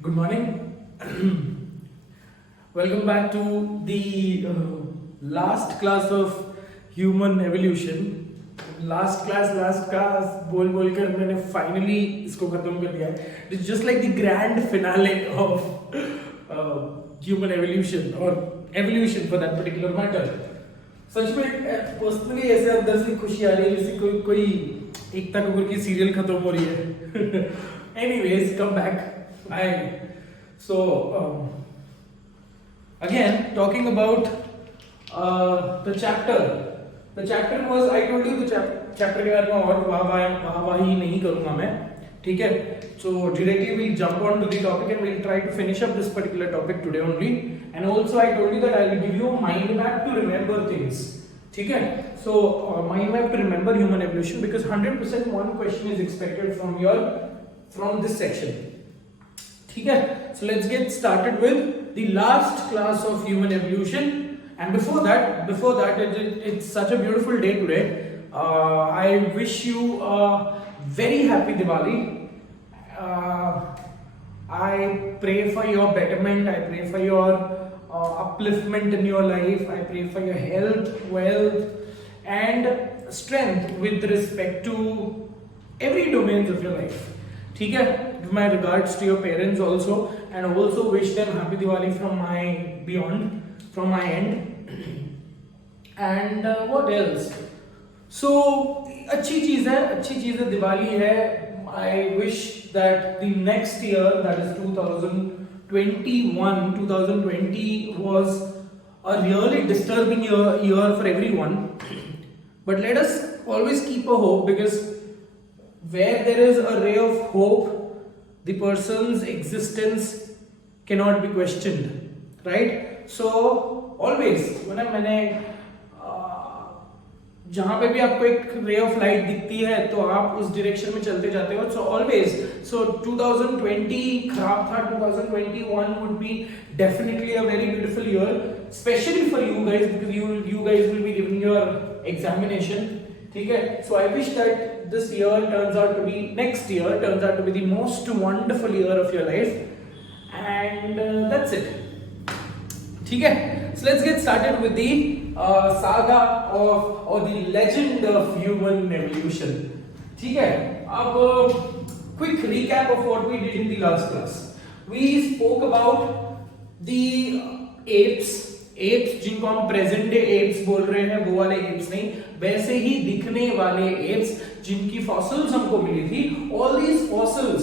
Good morning. Welcome back to the last class of human evolution. last class बोल बोल कर मैंने finally इसको खत्म कर दिया है. It's just like the grand finale of human evolution or evolution for that particular matter. सच में पर्सनली ऐसे अंदर से खुशी आ रही है जैसे कोई कोई एकता कपूर की सीरियल खत्म हो रही है. Anyways, come back. Again talking about the chapter. The chapter was, I told you the chapter के बारे में और वाहवाही नहीं करूँगा मैं, ठीक है? So directly we'll jump on to the topic and we'll try to finish up this particular topic today only. And also I told you that I will give you a mind map to remember things, ठीक है? So mind map to remember human evolution because 100% one question is expected from this section. ठीक है? So let's get started with the last class of human evolution. And before that, it's such a beautiful day today. I wish you a very happy Diwali. I pray for your betterment. I pray for your upliftment in your life. I pray for your health, wealth, and strength with respect to every domains of your life. ठीक है? Give my regards to your parents also, and also wish them happy Diwali from my end. And what else? So अच्छी चीज़ है दिवाली है. I wish that the next year, that is 2020 was a really disturbing year for everyone. But let us always keep a hope, because where there is a ray of hope, the person's existence cannot be questioned, right? So always मैंने जहां पे भी आपको एक ray of light दिखती है तो आप उस डायरेक्शन में चलते जाते हो. सो ऑलवेज 2020 खराब था, 2021 would be definitely a very beautiful year, specially for you guys, because you guys will be giving your examination. ठीक है? So I wish that this year next year turns out to be the most wonderful year of your life, and that's it. ठीक है? So let's get started with the saga or the legend of human evolution. ठीक है? अब quick recap of what we did in the last class. We spoke about the apes जिनको हम present day apps बोल रहे हैं, वो वाले एप्स नहीं, वैसे ही दिखने वाले एप्स जिनकी फॉसिल्स हमको मिली थी. All these fossils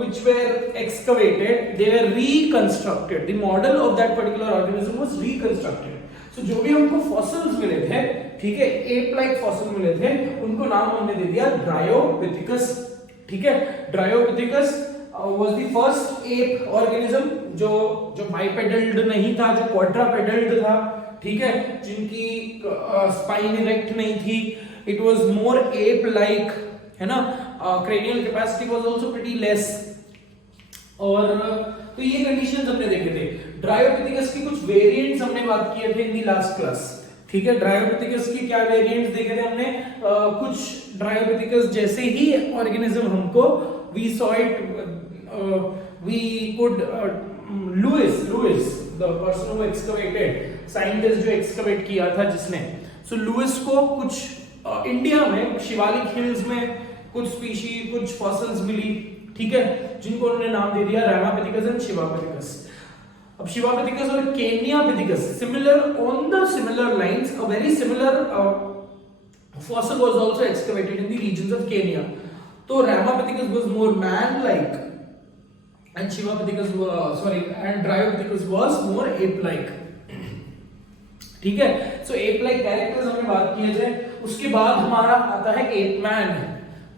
which were excavated, they were reconstructed. The model of that particular organism was reconstructed. So जो भी हमको fossils मिले थे, ठीक है, ape like fossil मिले थे, उनको नाम हमने दे दिया Dryopithecus. ठीक है? Dryopithecus was the first ape organism जो bipedaled नहीं था, जो quadrupedaled था. ठीक है? जिनकी spine erect नहीं थी. It was more ape like, है ना? Cranial capacity was also pretty less. और तो ये कंडीशंस हमने देखे थे. ड्रायोपिथेकस की कुछ वेरिएंट्स हमने बात किए थे इन दी लास्ट क्लास. ठीक है? ड्रायोपिथेकस की क्या वेरिएंट्स देखे थे हमने? कुछ ड्रायोपिथेकस जैसे ही ऑर्गेनिज्म हमको we saw it, we could Lewis, the person who excavated, scientist जो excavate किया था जिसने, so लुइस को कुछ इंडिया में शिवालिक हिल्स में कुछ स्पीशीज, कुछ फॉसिल्स मिली. ठीक है? जिनको उन्होंने नाम दे दिया रामापिथिकस एंड शिवापिथिकस. अब शिवापिथिकस और Kenyapithecus, similar on the similar lines, a very similar fossil was also excavated in the regions of Kenya. तो Ramapithecus was more man like and and Dryopithecus was more ape like. ठीक है? So ape like characters हमने बात किए थे. उसके बाद हमारा आता है ape man.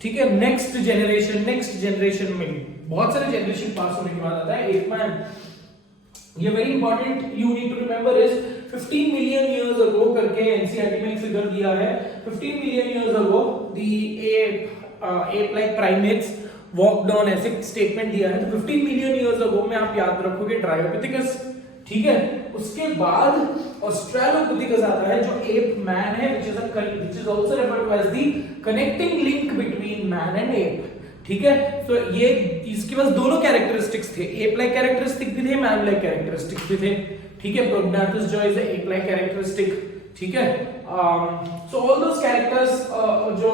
ठीक है? नेक्स्ट जनरेशन में बहुत सारे जनरेशन पास होने के बाद आता है ape man. ये very important you need to remember is 15 million years ago करके एनसीईआरटी में फिगर दिया है. 15 million years ago the ape like primates walked on, ऐसे स्टेटमेंट दिया है. तो 15 मिलियन इयर्स अगो में आप याद रखोगे ड्रायोपिथिकस. ठीक है? उसके बाद ऑस्ट्रेलोपिथिकस आता है जो एप मैन है, which is also referred to as the connecting link between man and ape. ठीक है। तो ये इसके पास दोनों कैरेक्टरिस्टिक्स थे, एप लाइक कैरेक्टरिस्टिक भी थे, मैन लाइक कैरेक्टरिस्टिक भी थे, ठीक है। प्रोग्नाथस जो इज एप लाइक कैरेक्टरिस्टिक, ठीक है। सो ऑल दोस कैरेक्टर्स जो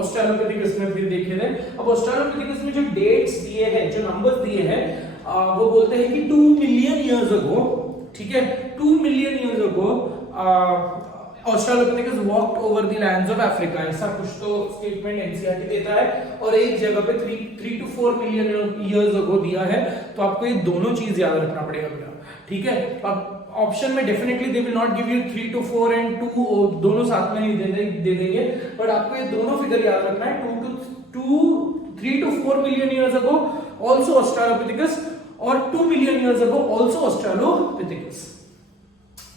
ऑस्ट्रेलोपिथेकस में भी देखे थे। अब ऑस्ट्रेलोपिथेकस में जो डेट्स दिए हैं, जो नंबर्स दिए हैं, वो बोलते हैं कि 2 मिलियन इयर्स अगो, ठीक है, 2 million years ago Australopithecus walked over the lands of Africa, ऐसा कुछ तो स्टेटमेंट एनसीईआरटी देता है। और एक जगह पे 3 to 4 मिलियन इयर्स अगो दिया है। तो आपको ये दोनों चीज याद रखना पड़ेगा बेटा, ठीक है। अब ऑप्शन में definitely they will not give you 3 to 4 and 2 दोनों साथ में नहीं दे देंगे, बट आपको ये दोनों फिगर याद रखना है। 3 to 4 million years ago also Australopithecus, और 2 मिलियन इयर्स अगो ऑल्सो ऑस्ट्रेलोपिथेकस,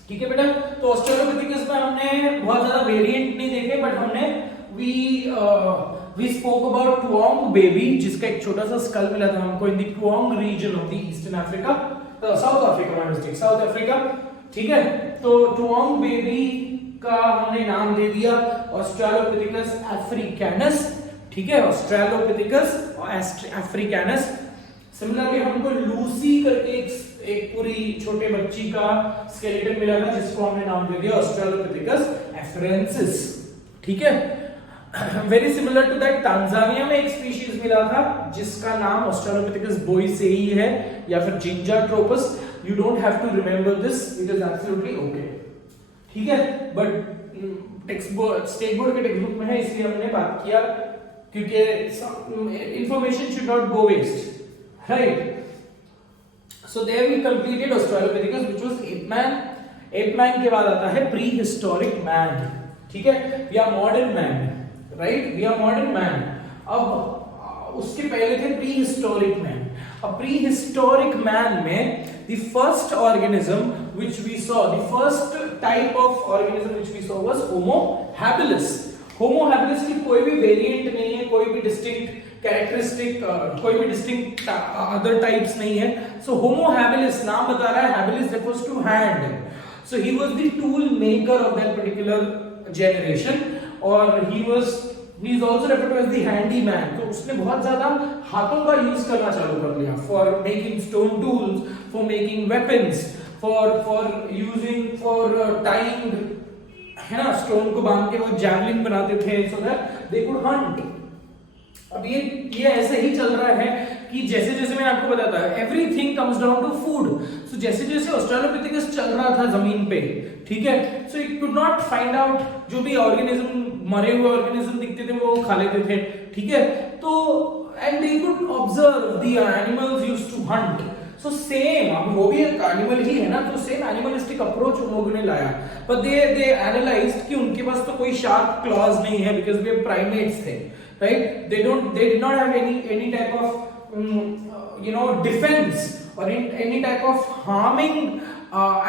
ठीक है बेटा। तो ऑस्ट्रेलोपिथेकस में हमने बहुत ज्यादा वेरिएंट नहीं देखे, बट हमने we spoke about Taung baby, जिसका एक छोटा सा स्कल मिला था हमको in the Taung region of the eastern Africa, South Africa, South Africa, ठीक है। तो ट्वांग बेबी का हमने नाम दे दिया ऑस्ट्रेलोपिथेकस अफ्रीकैनस, ठीक है, ऑस्ट्रेलोपिथेकस अफ्रीकैनस। सिमिलरली हमको लूसी करके एक पूरी छोटे बच्ची का स्केलेटन मिला था, जिसको हमने नाम दे दिया ऑस्ट्रेलोपिथेकस एफरेंसिस, ठीक है। Very similar to that Tanzania में एक स्पीशीज मिला था जिसका नाम ऑस्ट्रेलोपिथेकस बोइसेई है या फिर Zinjanthropus. You don't have to remember this, it is absolutely okay, ठीक है। बट स्टेट बोर्ड के टेक्स्ट बुक में है, इसलिए हमने बात किया, क्योंकि information should not go waste, right. So there we completed Australopithecus, which was ape man. Ape man के बाद आता है prehistoric man, ठीक है, या modern man, right? We are modern man. अब उसके पहले थे prehistoric man. अब prehistoric man में the first organism which we saw, the first type of organism which we saw was Homo habilis. Homo habilis की कोई भी वेरिएंट नहीं है, कोई भी डिस्टिंक्ट कैरेक्टरिस्टिक, कोई भी डिस्टिंक्ट अदर टाइप्स नहीं है। सो होमो हैबिलिस नाम बता रहा है, habilis refers to hand, so he was the tool maker of that particular generation, और he is also referred to as the handy man. तो उसने बहुत ज्यादा हाथों का यूज करना चालू कर दिया for making stone tools, for making weapons, for using for tying, है ना, स्टोन को बांध के वो जैवलिन बनाते थे so that they could Hunt. अब ये ऐसे ही चल रहा है कि जैसे जैसे मैं आपको बताता हूं, everything comes down to food. So जैसे जैसे ऑस्ट्रेलोपिथेकस चल रहा था जमीन पे, ठीक है, so it could not find out, जो भी ऑर्गेनिज्म, मरे हुए ऑर्गेनिज्म दिखते थे वो खा लेते थे, ठीक है। तो and they could observe the animals used to hunt. So same, अब वो भी एक एनिमल ही है ना, तो सेम एनिमलिस्टिक अप्रोच उन लोगों ने लाया, पर दे एनालाइज्ड कि उनके पास तो कोई शार्प क्लॉज नहीं है, बिकॉज़ वे प्राइमेट्स थे, right? They did not have any type of defense or any type of harming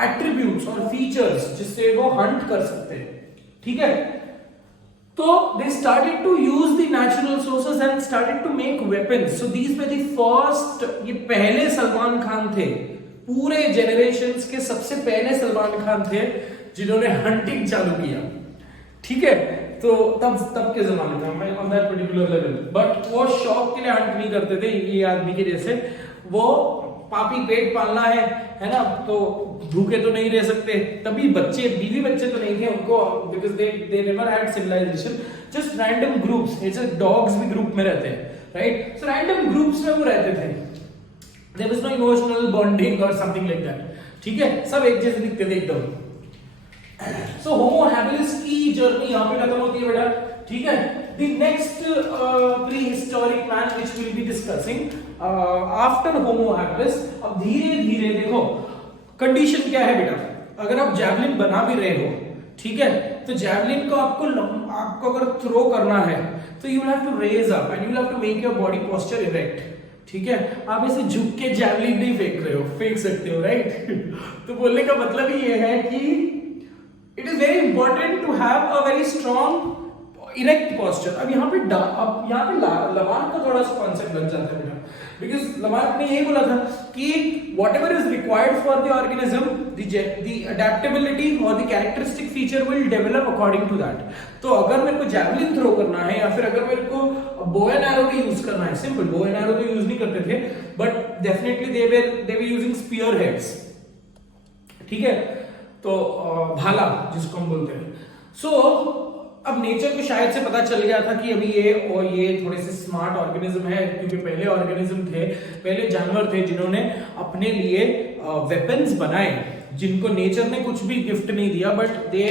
attributes or features जिससे वो hunt कर सकते हैं, ठीक है। तो they started to use the natural sources and started to make weapons. So these were the first, ये पहले सलमान खान थे, पूरे generations के सबसे पहले सलमान खान थे जिन्होंने hunting चालू किया, ठीक है। तो तब के जमाने में on that particular level, but वो शौक के लिए हंट नहीं करते थे ये आदमी के जैसे। वो पापी पेट पालना है ना, तो भूखे तो नहीं रह सकते, तभी बच्चे, बीवी बच्चे तो नहीं थे उनको, because they never had civilization, just random groups, जैसे डॉग्स भी ग्रुप में रहते हैं, राइट। सो रैंडम ग्रुप्स में वो रहते थे, there was no emotional bonding और समथिंग लाइक दैट, ठीक है, सब एक जैसे दिखते थे एकदम। सो होमो हैबिलिस की जर्नी यहां पे खत्म होती है बेटा, ठीक है। The next prehistoric man which will be discussing after Homo habilis. अब धीरे धीरे देखो कंडीशन क्या है बेटा, अगर आप जैवलिन बना भी रहे हो, ठीक है, तो जैवलिन को आपको अगर थ्रो करना है तो you will have to raise up and you will have to make your body posture erect, ठीक है। आप ऐसे झुक के जैवलिन नहीं फेंक रहे हो, फेंक सकते हो, राइट। तो बोलने का मतलब ये है कि it is very important to have a very strong erect posture. अब यहाँ पे लमार्क का थोड़ा सा कॉन्सेप्ट लग जाता है बेटा, बिकॉज लमार्क ने यही बोला था कि whatever is required for the organism, the adaptability or the characteristic feature will develop according to that। तो अगर मेरे को जैवलिन थ्रो करना है या फिर अगर मेरे को बो एंड एरो का यूज करना है, सिंपल बो एंड एरो तो यूज नहीं करते थे, but definitely they were using spear heads, ठीक है, तो भाला जिसको हम बोलते हैं। सो अब नेचर को शायद से पता चल गया था कि अभी ये थोड़े से स्मार्ट ऑर्गेनिज्म है, क्योंकि पहले ऑर्गेनिज्म थे, पहले जानवर थे जिन्होंने अपने लिए वेपन्स बनाए, जिनको नेचर ने कुछ भी गिफ्ट नहीं दिया, but they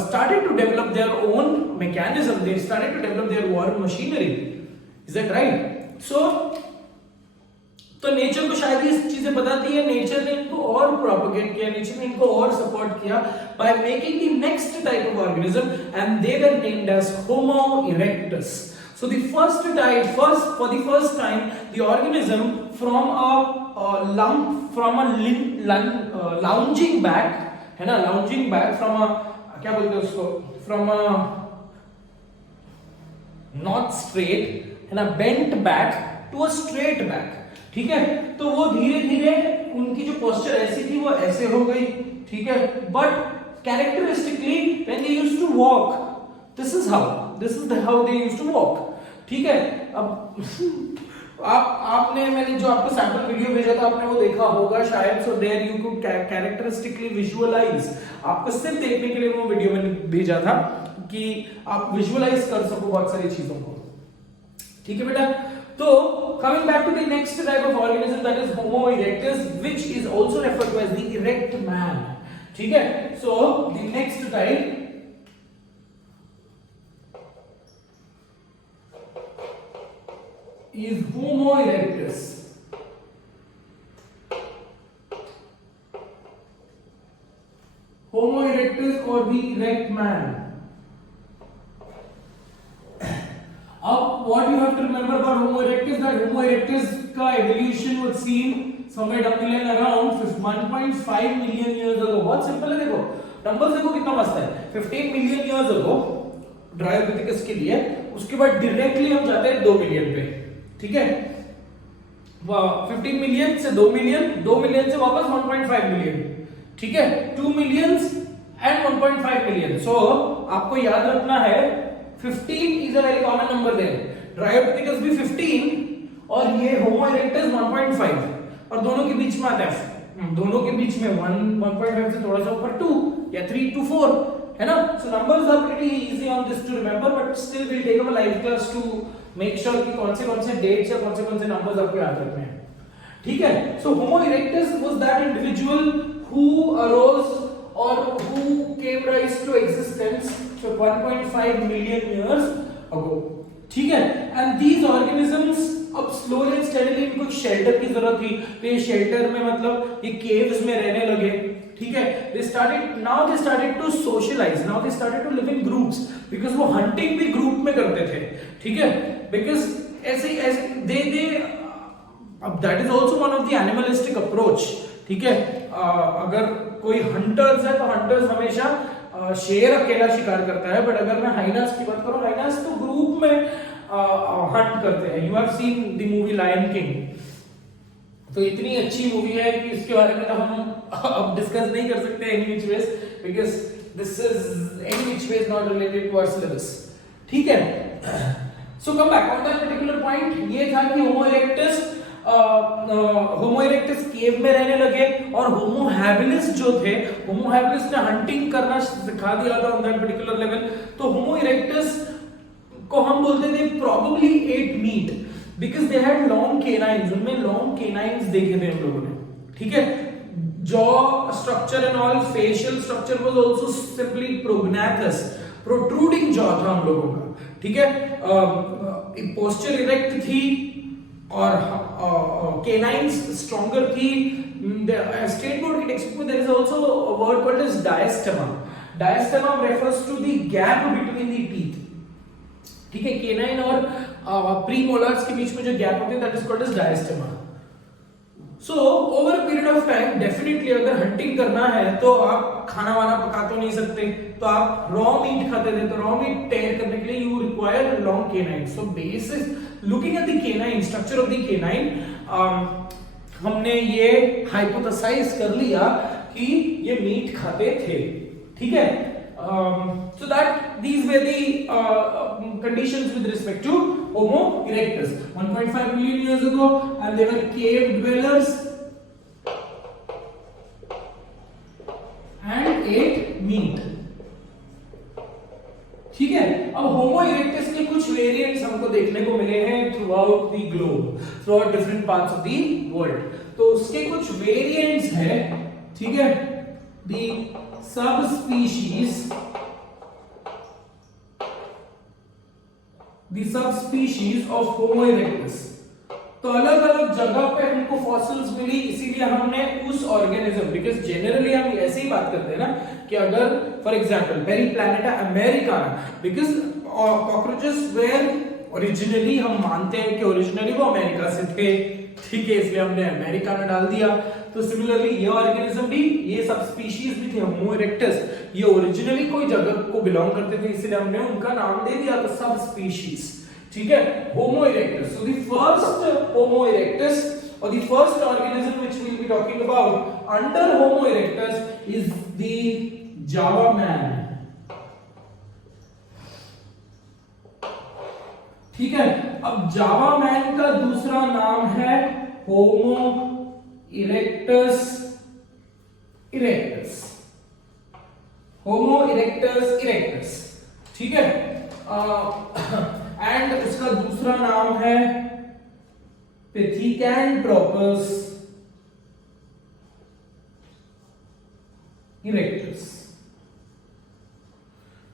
started to develop their own mechanism, they started to develop their war machinery, is that right? तो नेचर को शायद ये चीजें पता थी, नेचर ने इनको और प्रोपेगेट किया, नेचर ने इनको और सपोर्ट किया by making the next type of organism, and they were named as Homo erectus. So the for the first time, the organism from a lounging back, है ना, lounging back from a, क्या बोलते हैं उसको, from a not straight, है ना, bent back to a straight back, ठीक है। तो वो धीरे धीरे उनकी जो पोस्चर ऐसी थी वो ऐसे हो गई, ठीक है, but characteristically when they used to walk, this is how they used to walk, ठीक है। अब आपने, मैंने जो आपको सैंपल वीडियो भेजा था आपने वो देखा होगा शायद, so there you could characteristically visualize, आपको सिर्फ देखने के लिए वो वीडियो मैंने भेजा था कि आप विजुअलाइज कर सको बहुत सारी चीजों को, ठीक है बेटा। तो coming back to the next type of organism, that is Homo erectus, which is also referred to as the erect man, ठीक है। So the next type is Homo erectus. Homo erectus or the erect man. अब what you have to remember about Homo erectus, that Homo erectus का evolution was seen somewhere down the line around 1.5 million years ago। बहुत simple है, देखो numbers देखो कितना मस्त है, 15 million years अगो Dryopithecus के लिए, उसके बाद डायरेक्टली हम जाते हैं 2 मिलियन पे, ठीक है, 15 मिलियन से 2 मिलियन, 2 मिलियन से वापस 1.5 मिलियन, ठीक है, 2 मिलियन एंड 1.5 मिलियन। सो आपको याद रखना है 15 is a very common number there, Dryopithecus भी 15 और ये Homo erectus 1.5, और दोनों के बीच में आता है, दोनों के बीच में 1.5 से थोड़ा सा ऊपर 2 या 3 to 4, है ना। So numbers are pretty easy on this to remember, but still we'll take up a live class to make sure कि कौन से dates या कौन से numbers आपको याद रखने हैं, ठीक है। So Homo erectus was that individual who arose or who gave rise to existence for 1.5 million years ago, ठीक है। And these organisms अब slowly and steadily इनको शेल्टर की जरूरत थी, तो ये शेल्टर में मतलब ये caves में रहने लगे, ठीक है। They started to socialize, now they started to live in groups, because वो hunting भी group में करते थे, ठीक है, because ऐसे they अब that is also one of the animalistic approach, ठीक है। अगर कोई हंटर्स है तो हंटर्स हमेशा शेर अकेला शिकार करता है, बट अगर मैं हाइनास की बात करूं, हाइनास तो ग्रुप में हंट करते हैं। You have seen the movie Lion King, तो इतनी अच्छी मूवी है कि इसके बारे में तो हम अब डिस्कस नहीं कर सकते any which ways, because this is any which ways not related to our syllabus, ठीक है। So come back on that particular point, ये था कि होमो इरेक्टस केव में रहने लगे, और होमो हैबिलिस जो थे, होमो हैबिलिस ने हंटिंग करना सिखा दिया था ऑन दैट पर्टिकुलर लेवल। तो होमो इरेक्टस को हम बोलते थे probably ate meat, because they had long canines, उनमें लॉन्ग केनाइन्स देखे थे हम लोगों ने, ठीक है। Jaw structure and all, facial structure was also simply prognathous, protruding jaw था हम लोगों का, ठीक है। पोस्चर इरेक्ट थी और केनाइन्स स्ट्रॉन्गर थी। स्टेट बोर्ड के टेक्स्ट में there is also a word called as diastema. Diastema refers to the gap between the teeth, ठीक है। केनाइन और प्रीमोलर्स के बीच में जो गैप होती है that is called as diastema. So over period of time definitely अगर हंटिंग करना है तो आप खाना वाना पका तो नहीं सकते, तो आप रॉ मीट खाते थे, तो रॉ मीट टेयर करने के लिए you require long canine. So basis looking at the canine structure of the canine, हमने ये हाइपोथेसाइज कर लिया कि ये मीट खाते थे, ठीक है। So that these were the conditions with respect to Homo erectus 1.5 million years ago, and they were cave dwellers and ate meat, ठीक है। अब होमो इरेक्टस के कुछ वेरिएंट्स हमको देखने को मिले हैं through out the globe, through out different parts of the world. तो उसके कुछ वेरिएंट्स हैं, ठीक है। द सबस्पीशीज ऑफ होमो इरेक्टस, तो अलग अलग जगह पे हमको फॉसिल्स मिली, इसीलिए हमने उस ऑर्गेनिज्म, बिकॉज जनरली हम ऐसे ही बात करते हैं ना कि अगर for example Periplaneta americana, because cockroaches were originally, हम मानते हैं कि ओरिजिनली वो अमेरिका से थे, ठीक है, इसलिए हमने अमेरिकाना डाल दिया। तो सिमिलरली ये ऑर्गेनिज्म भी, ये सब स्पीशीज भी थे होमो इरेक्टस, ये ओरिजिनली कोई जगह को बिलोंग करते थे, इसलिए हमने उनका नाम दे दिया तो सब स्पीशीज, ठीक है, homo erectus. So the first homo erectus or the first organism which we will be talking about under Homo erectus is the Java man, ठीक है। अब जावा मैन का दूसरा नाम है होमो इरेक्टस इरेक्टस, होमो इरेक्टस इरेक्टस, ठीक है। एंड उसका दूसरा नाम है पिथिकैंथ्रोपस इरेक्टस,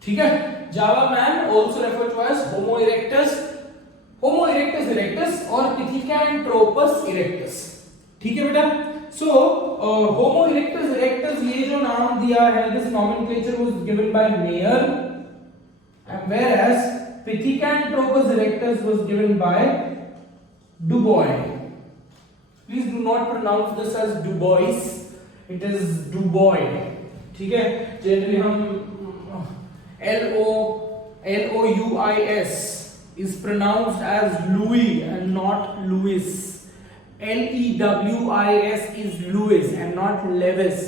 ठीक है। जावा man also referred to as Homo erectus erectus और Pithecanthropus erectus, ठीक है बेटा। सो Homo erectus erectus ये जो नाम दिया है, this nomenclature was given by Mayer, whereas Pithecanthropus erectus was given by Dubois. Please do not pronounce this as Dubois, it is Dubois, ठीक है। जनरली हम Louis is pronounced as Louis and not Louis. Lewis is Louis and not Lewis.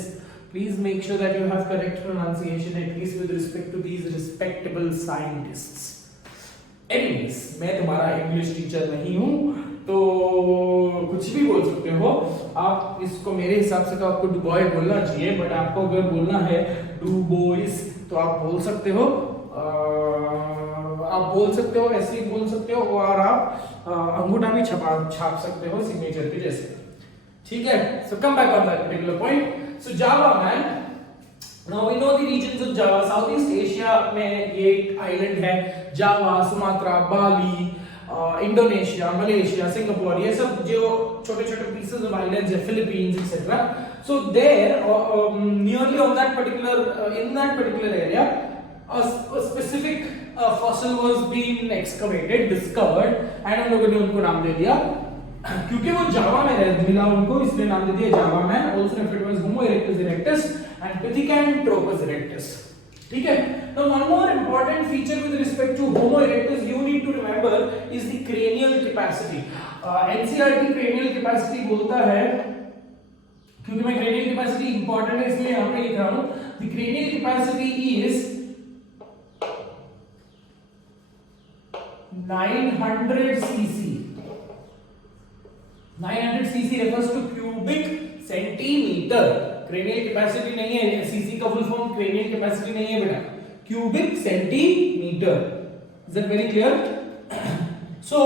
Please make sure that you have correct pronunciation, at least with respect to these respectable scientists. Anyways, मैं तुम्हारा English teacher नहीं हूँ, तो कुछ भी बोल सकते हो आप। इसको मेरे हिसाब से तो आपको डुबॉय बोलना चाहिए, बट आपको अगर बोलना है डुबोइस तो आप बोल सकते हो, ऐसे ही बोल सकते हो, और आप अंगूठा भी छाप सकते हो सिग्नेचर के जैसे, ठीक है। So come back on that particular point. So Java man, now we know the regions of Java. South East Asia में ये एक आइलैंड है, Java, Sumatra, Bali, Indonesia, Malaysia, Singapore, ये सब जो छोटे छोटे पीसेस ऑफ आइलैंड्स है, Philippines etcetera. So there nearly on that particular in that particular area a specific fossil was being excavated, discovered, and उन लोगों ने उनको नाम दे दिया, क्योंकि वो जावा में मिला उनको, इसलिए नाम दे दिया जावा man, also referred to as Homo erectus erectus and Pithecanthropus erectus, ठीक है। Now one more important feature with respect to Homo erectus you need to remember is the cranial capacity. NCERT cranial capacity बोलता है, क्योंकि मैं cranial capacity important है इसलिए यहाँ पे लिख रहा हूँ, the cranial capacity is 900 cc. 900 cc refers to cubic centimeter. cranial capacity नहीं है, cc का फुल फॉर्म cranial capacity नहीं है बेटा, cubic centimeter. Is that very clear? So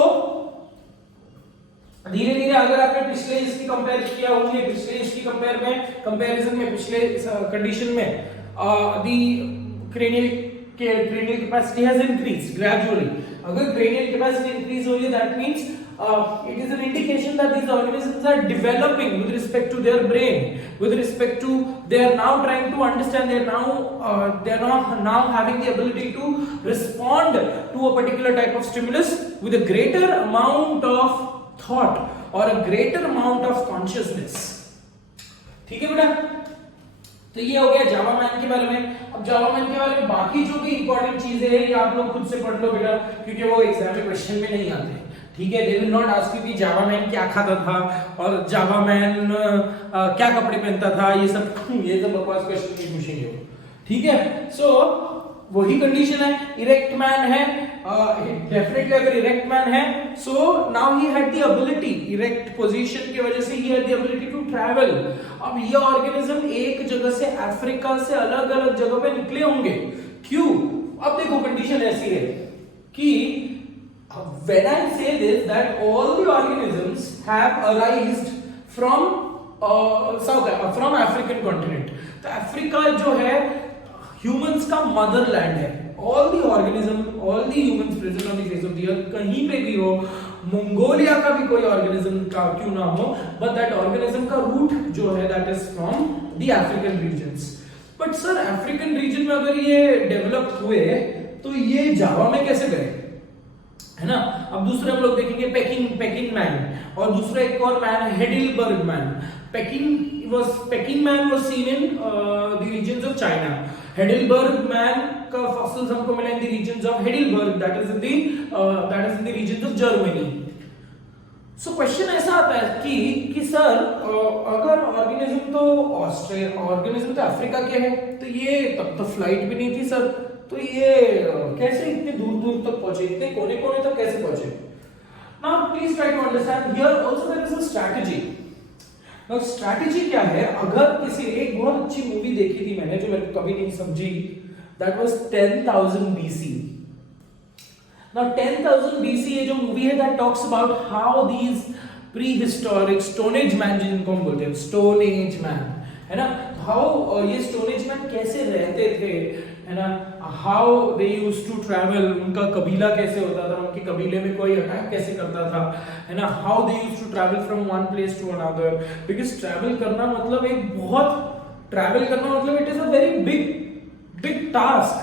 धीरे धीरे अगर आपने पिछले इसकी कंपेयर किया होंगे, पिछले इसकी कंपैरिजन में पिछले कंडीशन में the cranial capacity has increased gradually. अगर cranial capacity increase हो रही है, that means it is an indication that these organisms are developing with respect to their brain, with respect to they are now trying to understand, they are now having the ability to respond to a particular type of stimulus with a greater amount of thought और a greater amount of consciousness. ठीक है बेटा, तो ये हो गया जावा man के बारे में। अब जावा मैन के बारे में बाकी जो भी इंपॉर्टेंट चीजें हैं ये आप लोग खुद से पढ़ लो बेटा, क्योंकि वो एग्जाम में क्वेश्चन में नहीं आते। ठीक है, they will not ask you कि जावा मैन क्या खाता था और जावा मैन क्या कपड़े पहनता था, ये सब बकवास क्वेश्चन नहीं पूछेंगे। ठीक है, सो वही कंडीशन है, इरेक्ट मैन है, डेफिनेटली अगर इरेक्ट मैन है, so now he had the ability, erect position की वजह से ही had the ability to travel. अब ये ऑर्गेनिज्म एक जगह से अफ्रीका से अलग अलग जगह पे निकले होंगे, क्यों? अब देखो कंडीशन ऐसी है कि when I say this that all the organisms have arisen from African continent, तो अफ्रीका जो है ह्यूमंस का मदरलैंड है। All the organism, all the humans present on the face of the earth, कहीं पे भी हो, मंगोलिया का भी कोई ऑर्गेनिज्म का क्यों ना हो, बट दैट ऑर्गेनिज्म का रूट जो है that is from the African regions. But sir African region में अगर ये डेवलप हुए तो ये जावा में कैसे गए, है ना? अब दूसरे हम लोग देखेंगे पेकिंग मैन, और दूसरा एक और मैन है Heidelberg man. Peking man was seen in the regions of China. Heidelberg man का फॉसिल्स हमको मिले in the regions of Heidelberg, that is in the regions of Germany. So question ऐसा आता है कि सर अगर ऑर्गेनिज्म तो अफ्रीका के है, तो ये तब तो फ्लाइट भी नहीं थी सर, तो ये कैसे इतने दूर तक पहुंचे, इतने कोने तक कैसे पहुंचे? Now please try to understand here also there is a strategy. Now strategy क्या है? अगर किसी, एक बहुत अच्छी मूवी देखी थी मैंने जो मेरे को कभी नहीं समझी, that was 10,000 BC। Now 10,000 BC ये जो मूवी है that talks about how these pre historic stone age man, जिनको हम बोलते हैं स्टोन एज मैन, है ना, हाउ ये स्टोन एज मैन कैसे रहते थे, है ना, how they used to travel, उनका कबीला कैसे होता था, उनके कबीले में कोई अटैक कैसे करता था, है ना, how they used to travel from one place to another, because travel करना मतलब it is a very big task,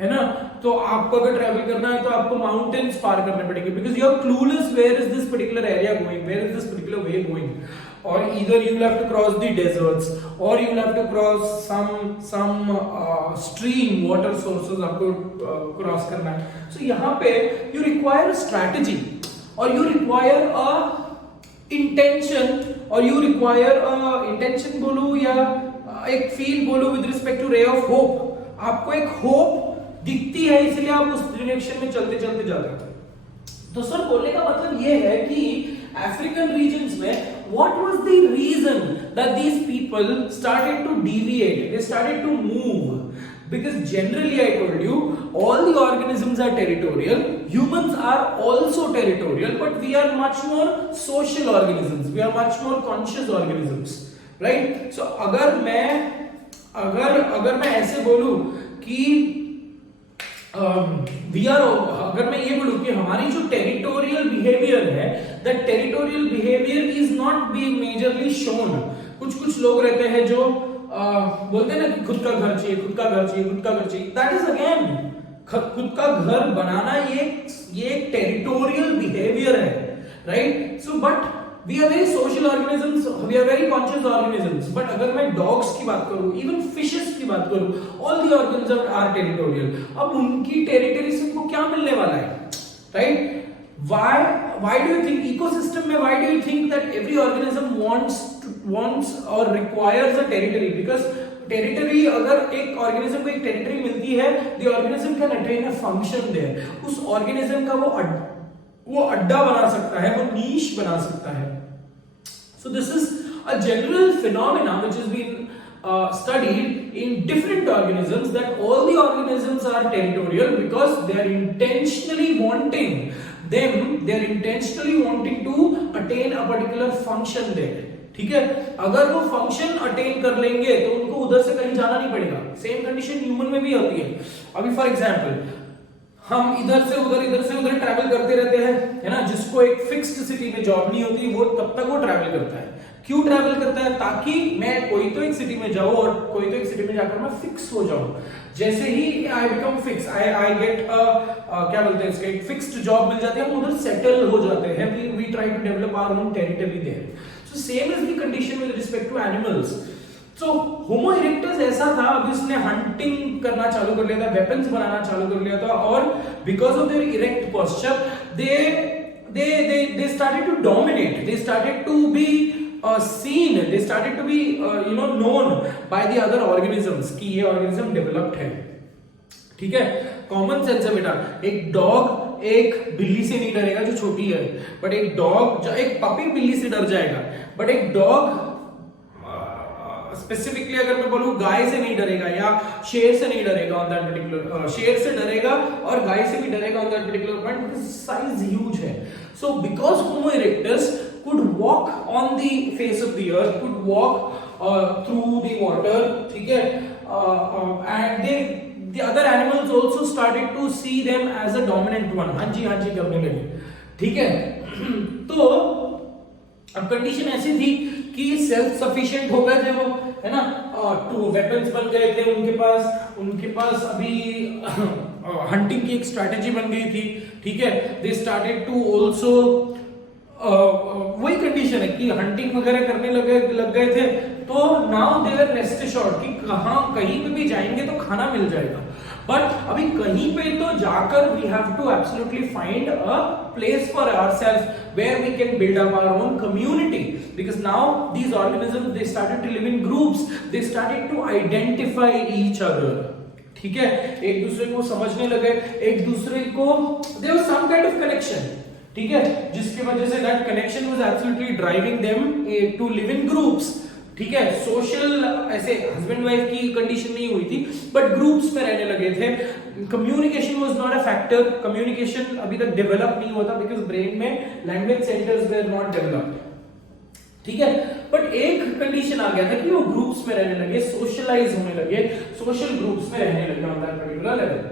है ना। तो आपको अगर ट्रैवल करना है तो आपको माउंटेन्स पार करने पड़ेंगे, because you are clueless where is this particular area going, where is this particular way going, or either you will have to cross the deserts or you will have to cross some stream water sources आपको cross करना है। so यहाँ पे you require a strategy or you require a intention or you require a intention बोलो या एक feel बोलो with respect to ray of hope, आपको एक hope दिखती है इसलिए आप उस डायरेक्शन में चलते जाते हो। तो सर बोलने का मतलब ये है कि अफ्रीकन रीजन्स में what was the reason that these people started to deviate, they started to move? Because generally I told you all the organisms are territorial, humans are also territorial, but we are much more social organisms, we are much more conscious organisms, right? So अगर मैं ऐसे बोलूं कि अगर मैं ये बोलूं कि हमारी जो टेरिटोरियल बिहेवियर है, that territorial behaviour is not being majorly shown. कुछ लोग रहते हैं जो बोलते हैं ना कि खुद का घर चाहिए, दैट इज अगेन खुद का घर बनाना, ये एक टेरिटोरियल बिहेवियर है, right? So but we are very social organisms, we are very conscious organisms, but अगर मैं dogs की बात करूं, even fishes की बात करूं, all the organisms are territorial। अब उनकी territory से उनको क्या मिलने वाला है, right? Why do you think ecosystem में, why do you think that every organism wants or requires a territory? Because territory, अगर एक organism को एक territory मिलती है, the organism can attain a function there, उस organism का वो अड्डा बना सकता है, वो नीश बना सकता है। So this is a general phenomena which has been studied in different organisms, that all the organisms are territorial because they are intentionally wanting to attain a particular function there। ठीक है, अगर वो फंक्शन अटेन कर लेंगे तो उनको उधर से कहीं जाना नहीं पड़ेगा। सेम कंडीशन ह्यूमन में भी होती है। अभी फॉर एग्जांपल हम इधर से उधर ट्रैवल करते रहते हैं, है ना, जिसको एक फिक्स्ड सिटी में जॉब नहीं होती वो तब तक वो ट्रैवल करता है। क्यों ट्रैवल करता है? ताकि मैं कोई तो एक सिटी में जाऊं और कोई तो एक सिटी में जाकर मैं फिक्स हो जाऊं। जैसे ही I become fix, I get क्या बोलते हैं इसके, एक फिक्स्ड जॉब मिल जाती है, हम उधर सेटल हो जाते हैं, we try to develop our own territory there. So same is the condition with respect to animals. So Homo erectus ऐसा था, अभी उसने हंटिंग करना चालू कर लिया था, वेपन्स बनाना चालू कर लिया था, और because of their erect posture they started to dominate, they started to be seen, they started to be known by the other organisms कि ये organism developed है। ठीक है, कॉमन सेंस है बेटा। एक डॉग एक बिल्ली से नहीं डरेगा जो छोटी है, बट एक डॉग, एक पपी बिल्ली से डर जाएगा, बट एक डॉग स्पेसिफिकली अगर मैं बोलूं गाय से नहीं डरेगा या शेर से नहीं डरेगा ऑन दैट पर्टिकुलर, शेर से डरेगा और गाय से भी डरेगा on that particular point, because size huge है। So because homo erectus could walk on the face of the earth, could walk through the water, ठीक है, and the other animals also started to see them as a dominant one, हाँ जी करने लगे। ठीक है, तो अब कंडीशन ऐसी थी कि सेल्फ सफिशिएंट हो गए थे वो, है ना, टू वेपन्स बन गए थे उनके पास अभी हंटिंग की एक स्ट्रैटेजी बन गई थी। ठीक है, दे स्टार्टेड टू आल्सो वही कंडीशन है कि हंटिंग वगैरह करने लग गए थे, तो now they were rest assured कि कहीं पे भी जाएंगे तो खाना मिल जाएगा। बट अभी कहीं पे तो जाकर we have to absolutely find a place for ourself where we can build up our own community, because now these organisms they started to live in groups, they started to identify each other. ठीक है, एक दूसरे को समझने लगे, एक दूसरे को there was some kind of connection. ठीक है, जिसकी वजह से that connection was absolutely driving them to live in groups. ठीक है, सोशल ऐसे हस्बैंड वाइफ की कंडीशन नहीं हुई थी, बट ग्रुप्स में रहने लगे थे। Communication was not a factor, communication अभी तक डेवलप नहीं होता बिकॉज ब्रेन में language centres were not developed. ठीक है, बट एक कंडीशन आ गया था कि वो ग्रुप्स में रहने लगे, सोशलाइज होने लगे, सोशल ग्रुप्स में रहने लगे ऑन दैट पर्टिकुलर लेवल।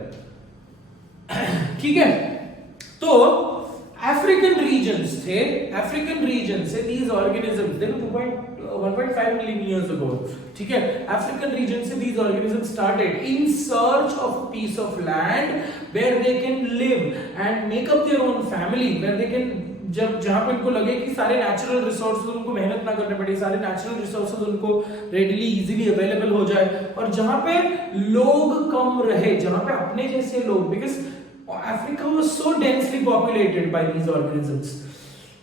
ठीक है, तो अफ्रीकन रीजन्स थे, अफ्रीकन रीजन से these organisms they were 1.5 million years ago, ठीक है, अफ्रीकन रीजन से these organisms started in search of a piece of land where they can live and make up their own family, where they can जहां पे उनको लगे कि सारे natural resources उनको मेहनत ना करने पड़े, सारे नेचुरल रिसोर्सेज उनको रेडिली इजीली अवेलेबल हो जाए, और जहां पे लोग कम रहे, जहां पे अपने जैसे लोग, because Africa was so densely populated by these organisms,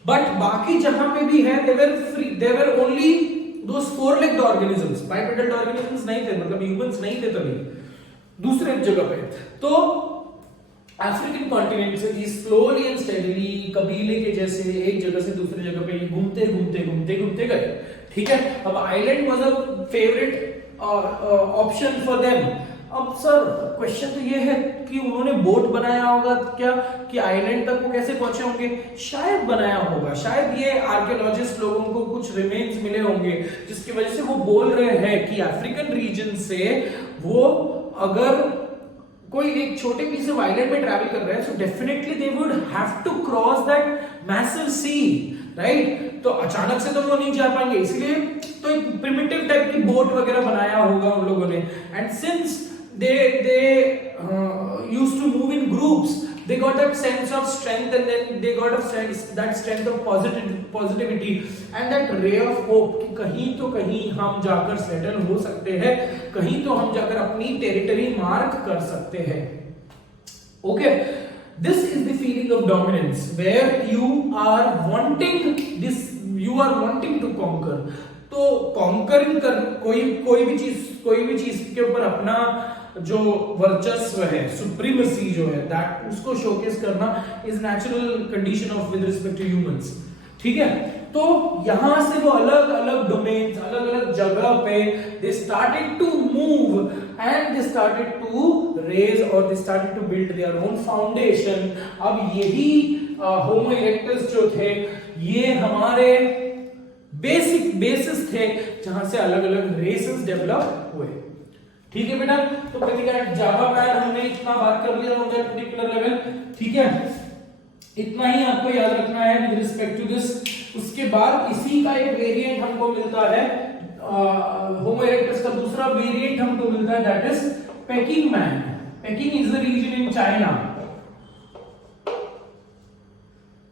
but बाकी जहां पे भी है they were only those four-legged organisms, bipedal organisms नहीं थे, मतलब humans नहीं थे तभी दूसरे जगह पे। तो अफ्रीकन कॉन्टिनेंट से ये स्लोली एंड स्टेडीली कबीले के जैसे एक जगह से दूसरी जगह पे घूमते गए। ठीक है, अब island was a favourite option for them. अब सर क्वेश्चन तो ये है कि उन्होंने बोट बनाया होगा क्या, कि आइलैंड तक वो कैसे पहुंचे होंगे? शायद बनाया होगा, शायद ये आर्कियोलॉजिस्ट लोगों को कुछ रिमेन्स मिले होंगे जिसकी वजह से वो बोल रहे हैं कि अफ्रीकन रीजन से वो अगर कोई एक छोटे पीस ऑफ आइलैंड में ट्रैवल कर रहे हैं, so definitely they would have to cross that massive sea, right? तो अचानक से तो वो नहीं जा पाएंगे, इसलिए तो एक प्रिमिटिव टाइप की बोट वगैरह बनाया होगा उन लोगों ने। And since they used to move in groups, they got that sense of strength, and then they got that strength of positivity and that ray of hope कि कहीं तो कहीं हम जाकर सेटल हो सकते हैं, कहीं तो हम जाकर अपनी टेरिटरी मार्क कर सकते हैं। Okay, this is the feeling of dominance where you are wanting to conquer। तो कॉन्करिंग कर कोई भी चीज के ऊपर अपना जो वर्चस्व है, सुप्रीमेसी जो है, दैट उसको शोकेस करना is natural condition of with respect to humans. ठीक है, तो यहां से वो अलग अलग डोमेन्स, अलग अलग जगह पे they started to move and they started to raise और they started to build their own foundation. अब यही होमो इरेक्टस जो थे, ये हमारे बेसिस थे जहां से अलग अलग रेसेस डेवलप हुए। ठीक है बेटा, तो प्रेडिकेट जावा पैर हमने इतना बात कर लिया ऑन दैट पर्टिकुलर लेवल। ठीक है, इतना ही आपको याद रखना है विद रिस्पेक्ट टू दिस। उसके बाद इसी का एक वेरिएंट हमको मिलता है, होमो इरेक्टस का दूसरा वेरिएंट हमको मिलता है, that is Peking man. Peking is the region in China.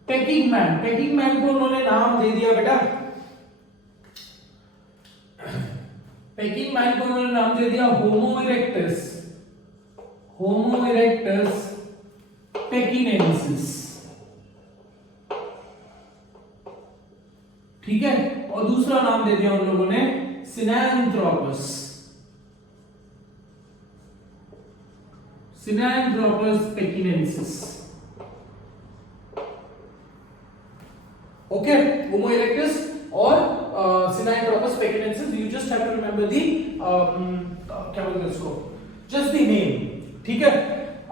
Peking man को उन्होंने नाम दे दिया बेटा, पेकिंग मैन को उन्होंने नाम दे दिया होमो इरेक्टस पेकिनेंसिस, ठीक है। और दूसरा नाम दे दिया उन लोगों ने सिनैंथ्रोपस पेकिनेंसिस। ओके, होमो इरेक्टस और sinanthropus pekinensis, you just have to remember the क्या बोलते हैं उसको, जस्ट द नेम, ठीक है।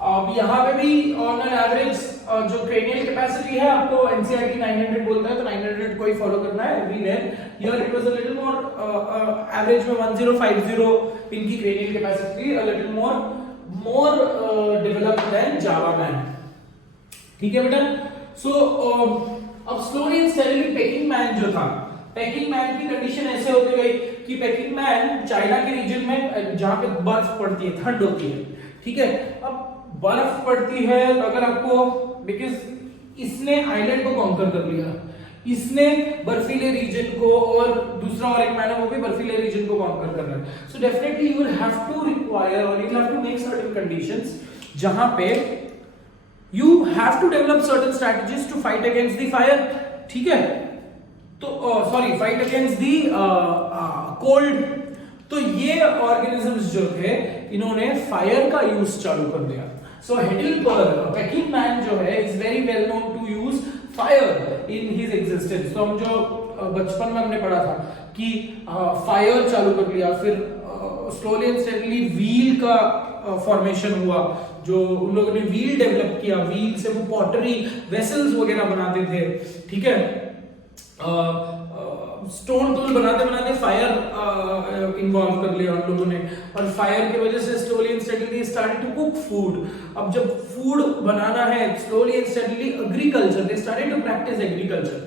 अब यहाँ पे भी ऑन एन एवरेज जो क्रेनियल कैपेसिटी है आपको एनसीईआरटी 900 बोलता है, तो 900 को ही फॉलो करना है everywhere. Here it was a little more average में 1050 इनकी cranial capacity, a little more developed than Java man, ठीक है बेटा। सो अब slowly and steadily Peking man जो था, पेकिंग मैन की कंडीशन ऐसे होती गई कि पेकिंग मैन चाइना के रीजन में जहां पे बर्फ पड़ती है, ठंड होती है, ठीक है। अब बर्फ पड़ती है तो अगर आपको, बिकॉज इसने आइलैंड को कॉन्कर कर लिया, इसने बर्फीले रीजन को, और दूसरा और एक मैन है वो भी बर्फीले रीजन को कॉन्कर कर रहा है, so definitely you will have to require और you will have to make certain conditions जहां पे you have to develop certain strategies to fight against the fire, ठीक है। तो sorry, fight against the cold. तो ये ऑर्गेनिजम्स जो थे इन्होंने फायर का यूज चालू कर दिया। सो हेडिलबर्ग, पेकिंग मैन जो है, is very well known to use fire in his existence. तो हम जो बचपन में हमने पढ़ा था कि फायर चालू कर लिया, फिर स्लोली एंड स्टेडीली व्हील का फॉर्मेशन हुआ, जो उन लोगों ने व्हील डेवलप किया, व्हील से वो पॉटरी वेसल्स वगैरह बनाते थे, ठीक है। स्टोन टूल बनाते बनाते फायर इन्वॉल्व कर लिया उन लोगों ने, और फायर की वजह से slowly and steadily started to cook food. अब जब फूड बनाना है, slowly and steadily agriculture, they started to practice agriculture.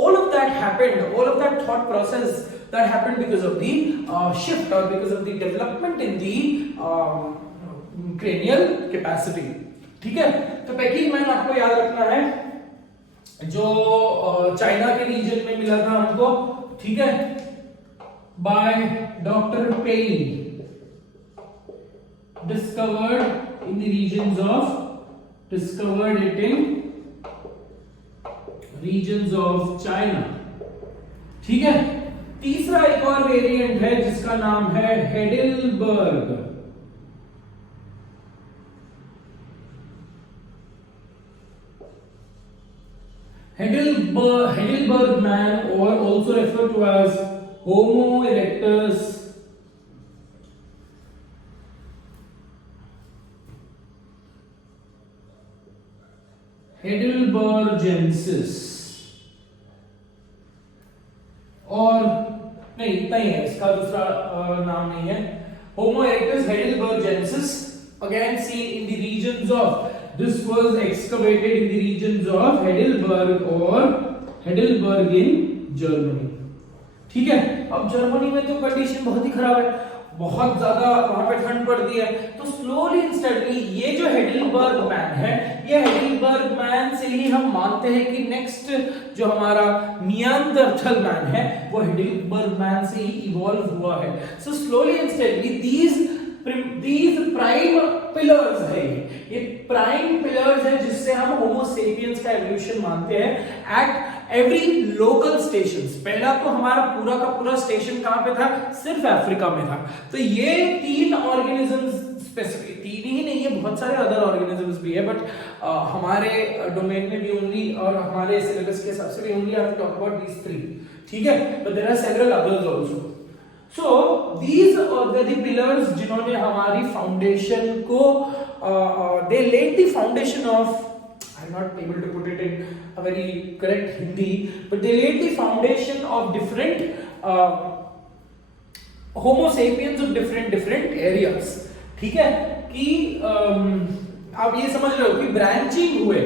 All of that happened, all of that thought process that happened because of the shift or because of the development in the cranial capacity, ठीक है। तो packing man आपको याद रखना है, जो China के reason में मिला था हमको, ठीक है, बाय डॉक्टर पेई, discovered in the regions of China, ठीक है। तीसरा एक और वेरिएंट है जिसका नाम है हेडिलबर्ग। Heidelberg man, or also referred to as Homo erectus heidelbergensis, और नहीं, इतना ही है, इसका दूसरा नाम नहीं है, Homo erectus heidelbergensis, again seen in the regions of, this was excavated in the regions of Heidelberg or Heidelberg in Germany, ठीक है। अब जर्मनी में तो कंडीशन बहुत ही खराब है, बहुत ज्यादा वहां पे ठंड पड़ती है, तो स्लोली एंड स्टेडीली ये जो हेडिलबर्ग मैन है, ये हेडिलबर्ग मैन से ही हम मानते हैं कि नेक्स्ट जो हमारा नियांडरथल मैन है वो हेडिलबर्ग मैन से ही इवॉल्व हुआ है। So slowly and steadily these prime pillars है, ये प्राइम पिलर्स है जिससे हम होमो सेपियंस का एवोल्यूशन मानते हैं एट एवरी लोकल स्टेशन। पहला तो हमारा पूरा का पूरा स्टेशन कहां पे था, सिर्फ अफ्रीका में था। तो ये तीन ऑर्गेनिजम्स, स्पेसिफिक तीन ही नहीं है, बहुत सारे अदर ऑर्गेनिजम्स भी है, बट हमारे डोमेन में भी ओनली, और हमारे सिलेबस के हिसाब से भी only I have to talk about these three, ठीक है। But there are several others also. So these are the pillars जिन्होंने हमारी फाउंडेशन को they laid the foundation of, I'm not able to put it in a very correct Hindi, but they laid the foundation of different Homo sapiens of different areas, ठीक है। कि आप ये समझ रहे हो कि ब्रांचिंग हुए,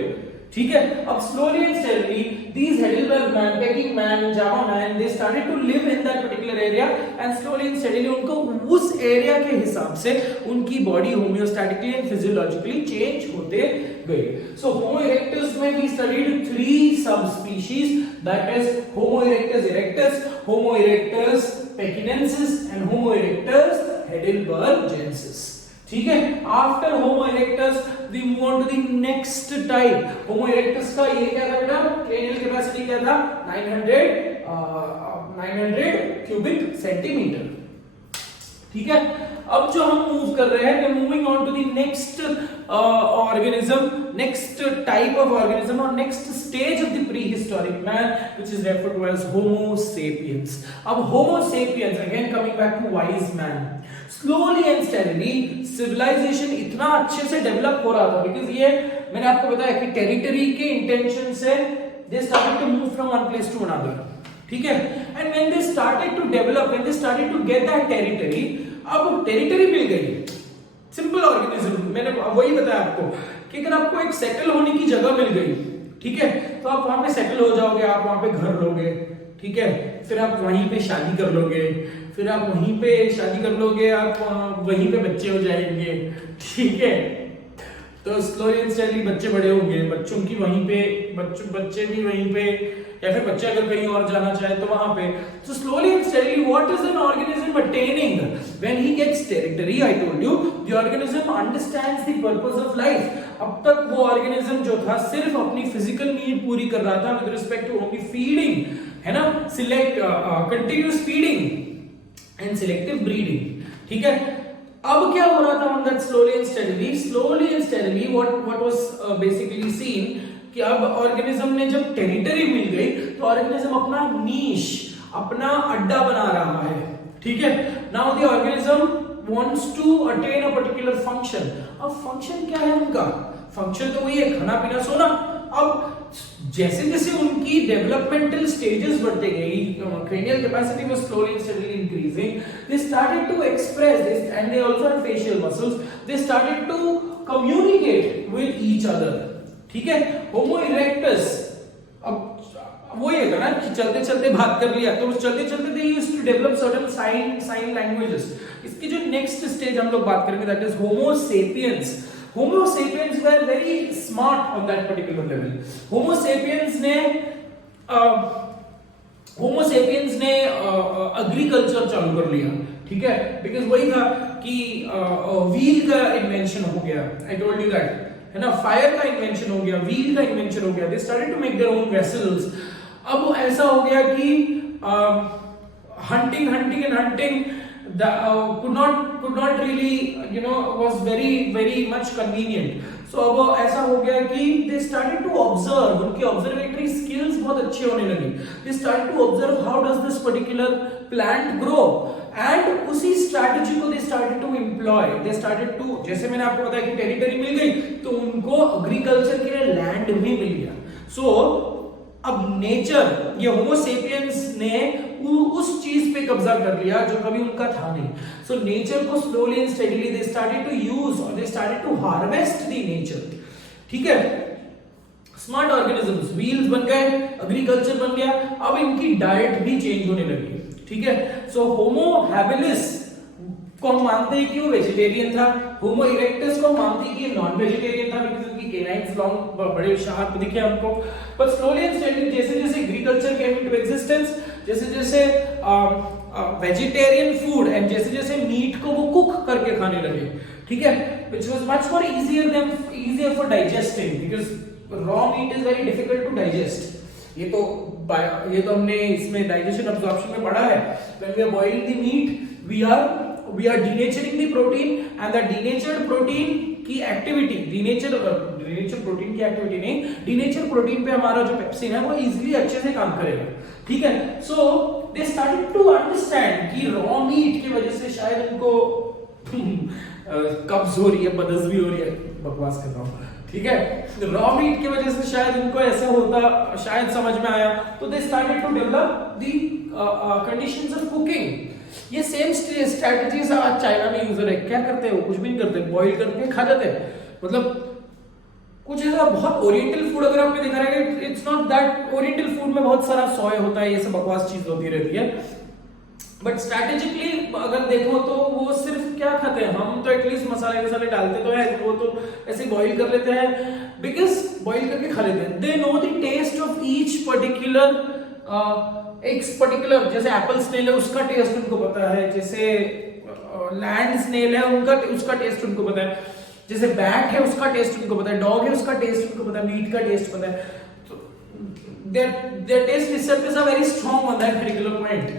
ठीक है। अब slowly and steadily these Heidelberg man, Peking man, Java man, they started to live in that particular area and slowly and steadily उनको उस एरिया के हिसाब से उनकी बॉडी होम्योस्टैटिकली एंड फिजियोलॉजिकली चेंज होते गए. So Homo erectus में we studied 3 subspecies, that is Homo erectus erectus, Homo erectus pekinensis and Homo erectus heidelbergensis. ठीक है. After Homo erectus we move on to the next type. Homo erectus का ये क्या था बेटा? cranial capacity क्या था? 900 cubic centimeter. ठीक है. अब जो हम मूव कर रहे हैं, moving on to the next organism, next type of organism और next stage of the pre historic man which is referred to as homo sapiens. अब homo sapiens again coming back to wise man, slowly and steadily civilization इतना अच्छे से develop हो रहा था, because ये मैंने आपको बताया कि टेरिटरी के इंटेंशन से they started to move from one place to another. ठीक है. And when they started to develop, when they started to get that territory, अब टेरिटरी मिल गई, सिंपल ऑर्गेनिज्म, मैंने वही बताया आपको कि अगर आपको एक सेटल होने की जगह मिल गई, ठीक है, तो आप वहां पे सेटल हो जाओगे, आप वहां पे घर लोगे, ठीक है, फिर आप वहीं पे शादी कर लोगे, फिर आप वहीं पे शादी कर लोगे, आप वहीं पे बच्चे हो जाएंगे, ठीक है. तो स्लोली एंड स्टेडीली बच्चे बड़े होंगे, बच्चों की वहीं पे बच्चे भी वहीं पे, या फिर बच्चे अगर कहीं और जाना चाहे तो वहां पे. So slowly and steadily what is an organism attaining when he gets territory? I told you the organism understands the purpose of life. अब तक वो organism जो था सिर्फ अपनी physical need पूरी कर रहा था with respect to only feeding, है ना, continuous feeding and selective breeding. ठीक है. अब क्या हो रहा था on that slowly and steadily what was basically seen कि अब ऑर्गेनिज्म ने जब टेरिटरी मिल गई तो ऑर्गेनिज्म अपना नीश, अपना अड्डा बना रहा है. ठीक है. Now the organism wants to attain a particular function. अब फंक्शन क्या है उनका? फंक्शन तो वही है, खाना पीना सोना. अब जैसे जैसे उनकी डेवलपमेंटल स्टेजेस बढ़ते गई, cranial capacity was slowly and steadily increasing, they started to express this and they also had facial muscles, they started to communicate with each other. ठीक है. होमो इरेक्टस, अब वो ये था ना कि चलते चलते बात कर लिया, तो चलते चलते they used to develop certain sign languages. इसकी जो नेक्स्ट स्टेज हम लोग बात करेंगे that is Homo sapiens. Homo sapiens were very smart on that particular level. Homo sapiens ने एग्रीकल्चर चालू कर लिया. ठीक है. बिकॉज वही था कि व्हील का इन्वेंशन हो गया, आई टोल्ड यू दैट, है ना, फायर का इन्वेंशन हो गया, व्हील का इन्वेंशन हो गया, they started to make their own vessels. अब ऐसा हो गया कि hunting could not really was very much convenient. So अब ऐसा हो गया कि they started to observe, उनकी observatory skills बहुत अच्छी होने लगी. They started to observe how does this particular plant grow and उसी strategy को they started to employ. They started to, जैसे मैंने आपको बताया कि टेरिटरी मिल गई तो उनको एग्रीकल्चर के लिए लैंड भी मिल गया. So अब नेचर, ये होमो सेपियंस ने उस चीज पे कब्जा कर लिया जो कभी उनका था नहीं. सो नेचर को slowly and steadily they started to use और they started to harvest the nature. ठीक है. स्मार्ट ऑर्गेनिजम्स, व्हील्स बन गए, एग्रीकल्चर बन गया. अब इनकी डाइट भी चेंज होने लगी. ठीक है. सो होमो हैबिलिस को हम मानते हैं कि वो वेजिटेरियन था. होमो इरेक्टस को मानते हैं कि ये नॉन वेजिटेरियन था बिकॉज़ उनकी केनाइन्स लॉन्ग, बड़े शार्प दिखे हमको. बट स्लोली एंड स्टेडीली जैसे जैसे एग्रीकल्चर केम इनटू एग्जिस्टेंस, जैसे जैसे वेजिटेरियन फूड एंड जैसे जैसे मीट को वो कुक करके खाने लगे. ठीक है. Which was much more easier for digesting because raw meat is very difficult to digest. ये तो हमने इसमें डाइजेशन अब्जॉर्प्शन में पढ़ा है. When we are boiling the meat, we are denaturing the protein and the denatured protein की activity, denatured protein की activity नहीं, denatured प्रोटीन पे हमारा जो पेप्सिन है वो इजीली अच्छे से काम करेगा. ठीक है. सो दे स्टार्टेड टू अंडरस्टैंड कि रॉ मीट की वजह से शायद उनको कब्ज हो रही है, बदहजमी हो रही है, बकवास कर रहा हूं. ठीक है. रॉ मीट की वजह से शायद उनको ऐसा होता, शायद समझ में आया. तो they started to develop the conditions of cooking. ये सेम स्ट्रेटजीज आज चाइना में यूज है. क्या करते हैं वो? कुछ भी नहीं करते, बॉईल करके खा जाते हैं. मतलब कुछ ऐसा बहुत ओरिएंटल फूड अगर आपने देखा रहेगा, it's not that oriental food में बहुत सारा सोय होता है, ये सब बकवास चीज होती रहती है, बट स्ट्रैटेजिकली अगर देखो तो वो सिर्फ क्या खाते हैं, हम तो एटलीस्ट मसाले वसाले डालते तो है, वो तो ऐसे बॉईल कर लेते हैं, बिकॉज बॉईल करके खा लेते हैं। They know the taste of each particular, एक पर्टिकुलर जैसे एप्पल स्नेल है उसका टेस्ट उनको पता है, जैसे लैंड स्नेल है उनका उसका टेस्ट उनको पता है, जैसे बैट है उसका टेस्ट उनको पता है, डॉग है उसका टेस्ट उनको पता है, मीट का टेस्ट पता है, तो their taste receptors are very strong on that particular point,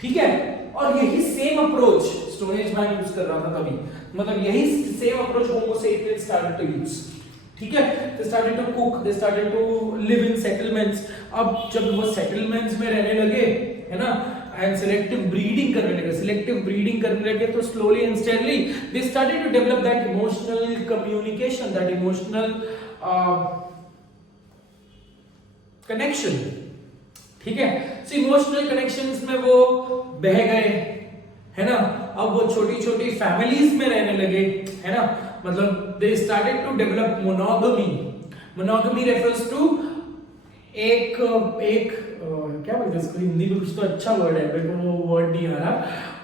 ठीक है। और यही same approach stone age man use कर रहा था तभी, मतलब यही same approach Homo sapiens started to use, ठीक है। They started to cook, they started to live in settlements. अब जब वो सेटलमेंट्स में रहने लगे, है ना, एंड सिलेक्टिव ब्रीडिंग करने लगे, तो slowly and steadily they started to develop that emotional communication, that emotional connection, ठीक है। सो इमोशनल कनेक्शंस में वो बह गए, है ना। अब वो छोटी छोटी फैमिलीज में रहने लगे, है ना, मतलब they started to develop monogamy refers to एक क्या बोलते हैं इसको हिंदी में, कुछ तो अच्छा वर्ड है, मेरे को वो वर्ड नहीं आ रहा,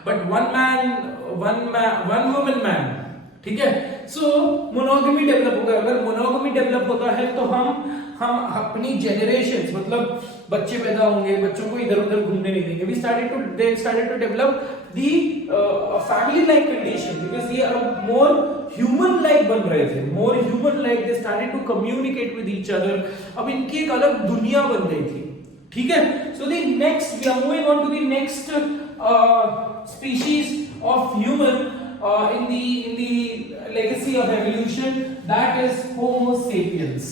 बट वन वुमन मैन, ठीक है। सो मोनोगमी डेवलप होगा। अगर मोनोगमी डेवलप होता है तो हम अपनी जनरेशन, मतलब बच्चे पैदा होंगे, बच्चों को इधर उधर घूमने नहीं देंगे। They started to develop the family like condition, because ये अब मोर ह्यूमन लाइक बन रहे थे, more human like, they started to communicate with each other. अब इनकी एक अलग दुनिया बन गई थी, ठीक है। So the next, we are moving on to the next species of human in the legacy of evolution, that is Homo sapiens.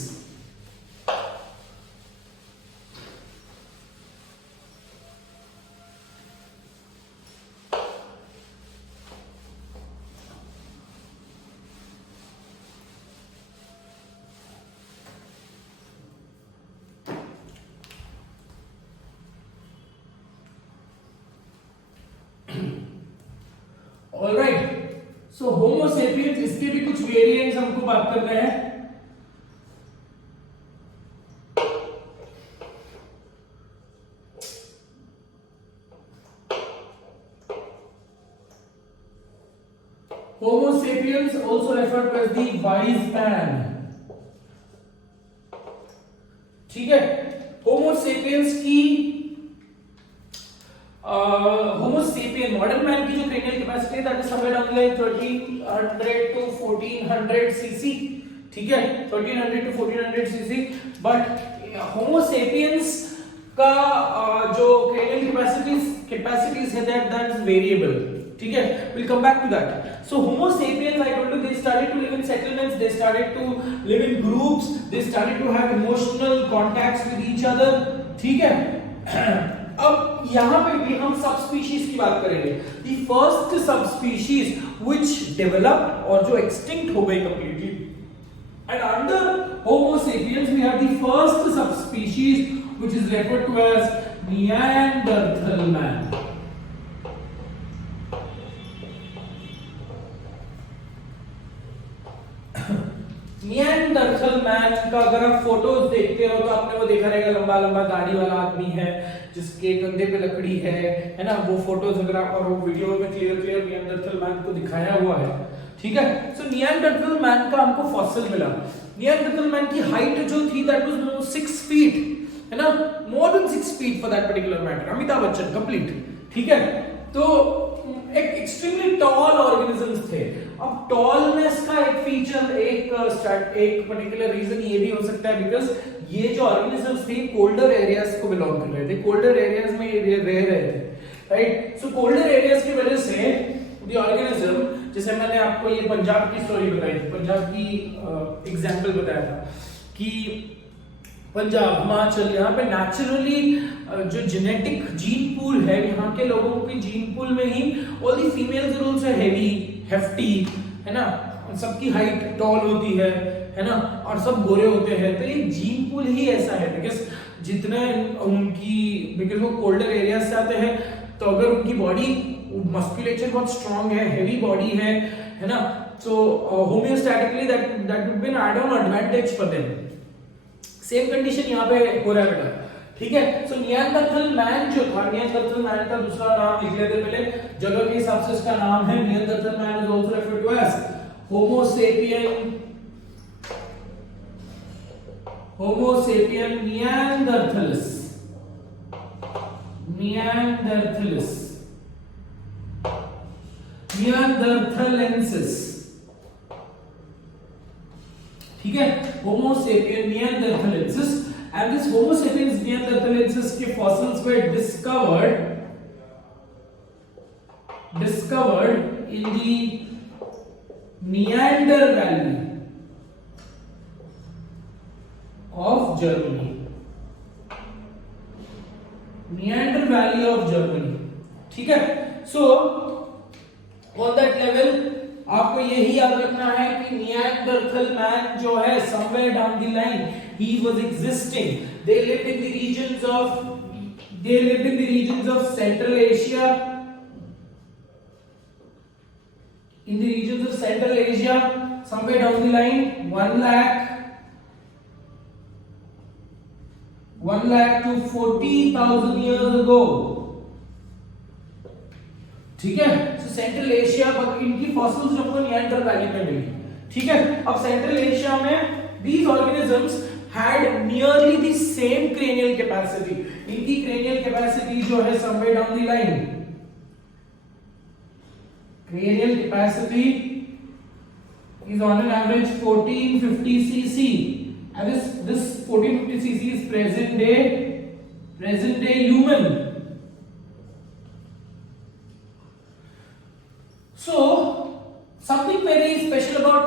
All right. So Homo sapiens, इसके भी कुछ वेरिएंट्स हमको बात कर रहे हैं। Homo sapiens also referred to as the wise man, ठीक है। Homo sapiens की Homo sapien मॉडर्न मैन की जो क्रेनियल कैपेसिटी है that is somewhere around 1300 to 1400 CC, ठीक है, 1300 to 1400 CC. But Homo sapiens का जो क्रेनियल कैपेसिटीज है दैट इज वेरिएबल, ठीक है। we'll come back to that. So Homo sapiens, I told you, they started to live in settlements, they started to live in groups, they started to have emotional contacts with each other, ठीक है। अब यहां पे भी हम सब species की बात करेंगे। The first subspecies which developed और जो एक्सटिंक्ट हो गई completely, and under homo sapiens we have the first subspecies which is referred to as Neanderthal man. Neanderthal man का अगर आप फोटोज देखते हो तो आपने वो देखा रहेगा, लंबा लंबा दाढ़ी वाला आदमी है जिसके कंधे पे लकड़ी है ना। वो फोटोज अगर आप, और वो वीडियो में क्लियर निएंडरथल मैन को दिखाया हुआ है, ठीक है। सो निएंडरथल मैन का हमको फॉसिल मिला। निएंडरथल मैन की हाइट जो थी दैट वाज 6 फीट, है ना, more than 6 feet for that particular matter. Amitabh Bachchan complete, ठीक है। तो एक एक्सट्रीमली टॉल ऑर्गेनिजम्स थे। अब टॉलनेस का एक फीचर, एक पर्टिकुलर रीजन ये भी हो सकता है बिकॉज ये जो ऑर्गेनिजम्स थे कोल्डर एरियाज को बिलोंग कर रहे थे, कोल्डर एरियाज में ये रह रहे थे, राइट। सो कोल्डर एरियाज की वजह से द ऑर्गेनिज्म, जैसे मैंने आपको ये पंजाब की स्टोरी बताई थी, पंजाब की एग्जांपल बताया था कि पंजाब, हिमाचल, यहाँ पे नेचुरली जो जेनेटिक जीन पूल है, यहाँ के लोगों के जीन पूल में ही all the females are also heavy, hefty, है ना, सबकी हाइट टॉल होती है ना, और सब गोरे होते हैं। तो ये जीन पूल ही ऐसा है बिकॉज जितने बिकॉज वो कोल्डर एरिया से आते हैं, तो अगर उनकी बॉडी मस्कुलेचर बहुत स्ट्रांग है, हेवी बॉडी है ना, So homeostatically that would be an add-on advantage for them. Same condition यहाँ पे हो रहा है बेटा, ठीक है। सो नियांडरथल मैन जो था, नियांडरथल मैन का दूसरा नाम लिख लेते पहले, जगह के हिसाब से इसका नाम है Neanderthal man is also referred to as homo sapien, homo sapien neanderthalis, neanderthalis, neanderthalensis, ठीक है, homo sapien neanderthalensis. And this Homo sapiens neanderthalensis के fossils were discovered in the Neander Valley of Germany, Neander Valley of Germany, ठीक है। So on that level आपको यही याद रखना है कि नियांडरथल मैन जो है somewhere down the line he was existing. They lived in the regions of Central Asia, in the regions of Central Asia somewhere down the line 1 lakh to 40,000 years ago, ठीक है। सो सेंट्रल एशिया पर इनकी fossils जो आपको नियांडर valley में मिली, ठीक है। अब सेंट्रल एशिया में these organisms had nearly the same cranial capacity. इनकी cranial capacity जो है somewhere down the line, cranial capacity is on an average 1450 cc, and this 1450 cc is present day human. So something very special about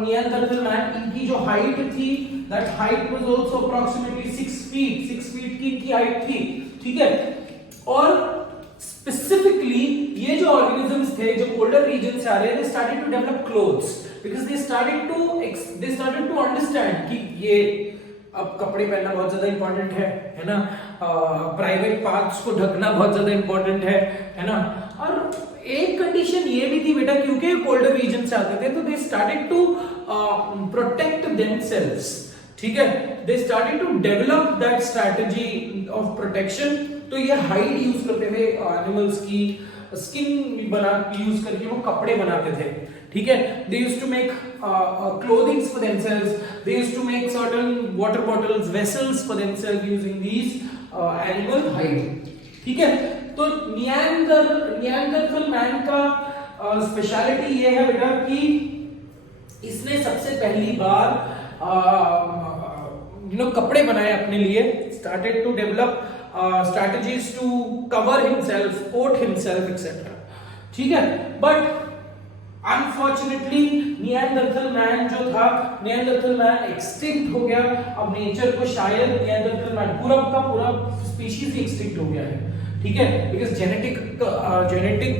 Neanderthal man, इनकी जो height थी, that height was also approximately 6 feet, 6 feet की इनकी height थी, ठीक है। और specifically ये जो organisms थे जो colder region से आ रहे, they started to develop clothes because they started to understand कि ये अब कपड़े पहनना बहुत ज्यादा इंपॉर्टेंट है ना, प्राइवेट पार्ट्स को ढकना बहुत ज्यादा इंपॉर्टेंट है ना। और एक कंडीशन ये भी थी बेटा, क्योंकि कोल्डर रीजन से आते थे तो they started to protect themselves, ठीक है। They started to develop that strategy of protection. तो ये हाइड यूज करते थे एनिमल्स की स्किन बना यूज करके वो कपड़े बनाते थे, ठीक है। They used to make clothings for themselves, they used to make certain water bottles, vessels for themselves using these animal hide, ठीक है। तो नियांडरथल मैन का स्पेशलिटी ये है बेटा कि इसने सबसे पहली बार कपड़े बनाए अपने लिए, started to develop strategies to cover himself, coat himself, etc. ठीक है। बट अनफॉर्चुनेटली नियांडरथल मैन जो था, नियांडरथल मैन एक्सटिंक्ट हो गया। अब नेचर को शायद नियांडरथल मैन पूरा का पूरा स्पीशीज ही एक्सटिंक्ट हो गया है, ठीक है। बिकॉज जेनेटिक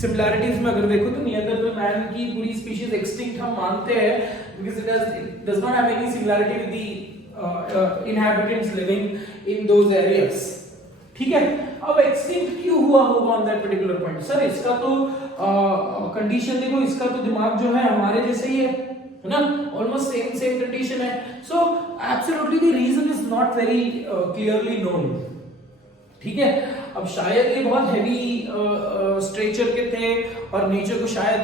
सिमिलैरिटीज में अगर देखो तो नियांडरथल मैन की पूरी स्पीशीज एक्सटिंक्ट हम मानते हैं, because it does not have any similarity with the inhabitants living in those areas, ठीक है। अब एक्सटिंक्ट क्यों हुआ होगा on that particular point? Sir इसका तो कंडीशन देखो, इसका तो दिमाग जो है हमारे जैसे ही है ना, ऑलमोस्ट सेम कंडीशन है। So absolutely the reason is not very clearly known, ठीक है। अब शायद ये बहुत हैवी स्ट्रेचर के थे और नेचर को शायद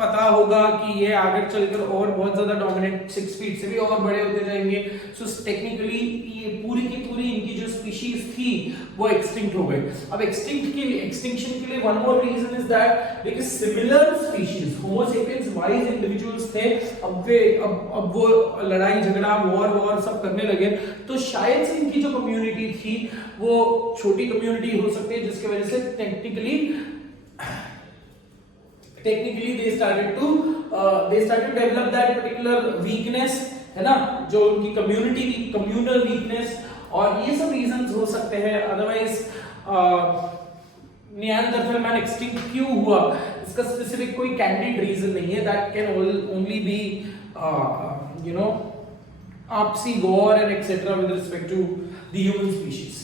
पता होगा कि ये आगे चलकर और बहुत ज्यादा डोमिनेंट 6 फीट से भी और बड़े होते जाएंगे। सो टेक्निकली ये पूरी की पूरी इनकी जो स्पीशीज थी वो एक्सटिंक्ट हो गई। अब एक्सटिंक्शन के लिए one more reason is that because similar species Homo sapiens wise individuals थे, अब वो लड़ाई झगड़ा वॉर सब करने लगे, तो शायद से इनकी जो कम्युनिटी थी वो छोटी कम्युनिटी हो सकती है, जिसकी वजह से technically they started to develop that particular weakness, है ना, जो उनकी कम्युनिटी की कम्युनल वीकनेस, और ये सब रीजंस हो सकते हैं। अदरवाइज नियांडरथल मैन एक्सटिंक्ट क्यों हुआ इसका स्पेसिफिक कोई कैंडिड रीजन नहीं है। दैट कैन ओनली बी आपसी war and etcetera with respect to the human species,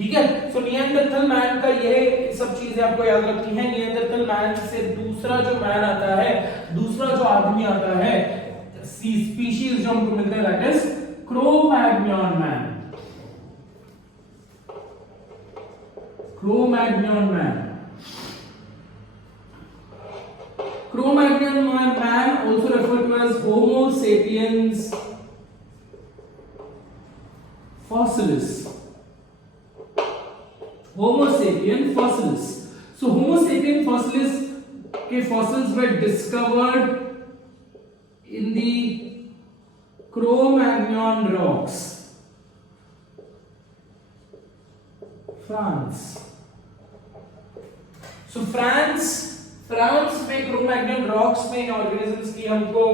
ठीक है। सो निएंडरथल मैन का ये सब चीजें आपको याद रखनी है। निएंडरथल मैन से दूसरा जो मैन आता है, दूसरा जो आदमी आता है, स्पीशीज जो हमको मिलते हैं, that is Cro-Magnon man. Cro-Magnon man, Cro-Magnon man, also referred to as Homo sapiens fossilis. Homo sapien fossilis. So Homo sapien fossilis के fossils were discovered in the Cro-Magnon rocks, France. So France में Cro-Magnon rocks में organisms की हमको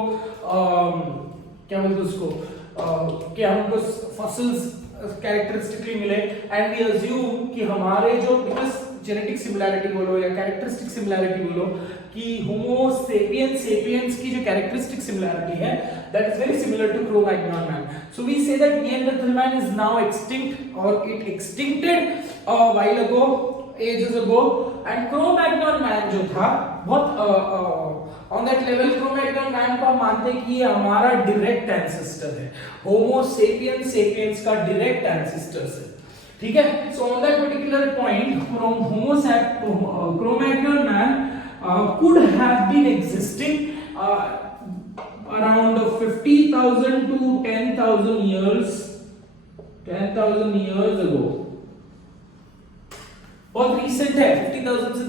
क्या बोलते हैं उसको, क्या हमको फॉसिल्स कैरेक्टरिस्टिकली मिले, एंड वी अज्यूम कि हमारे जो जेनेटिक सिमिलैरिटी बोलो या कैरेक्टरिस्टिक सिमिलैरिटी बोलो, कि होमो सेपियंस सेपियंस की जो कैरेक्टरिस्टिक सिमिलैरिटी है, that is very similar to Cro-Magnon man. So we say that Neanderthal man is now extinct, और it extincted while ago, ages ago, and Cro-Magnon man जो था बहुत on that level, Cro Magnon man को हम मानते हैं कि ये हमारा डायरेक्ट एंसेस्टर है, होमो सेपियंस सेपियंस का डायरेक्ट एंसेस्टर्स है. ठीक है. So on that particular point, Cro-Magnon man could have been existing around 50,000 to 10,000 years ago. बहुत रीसेंट है, 50,000 से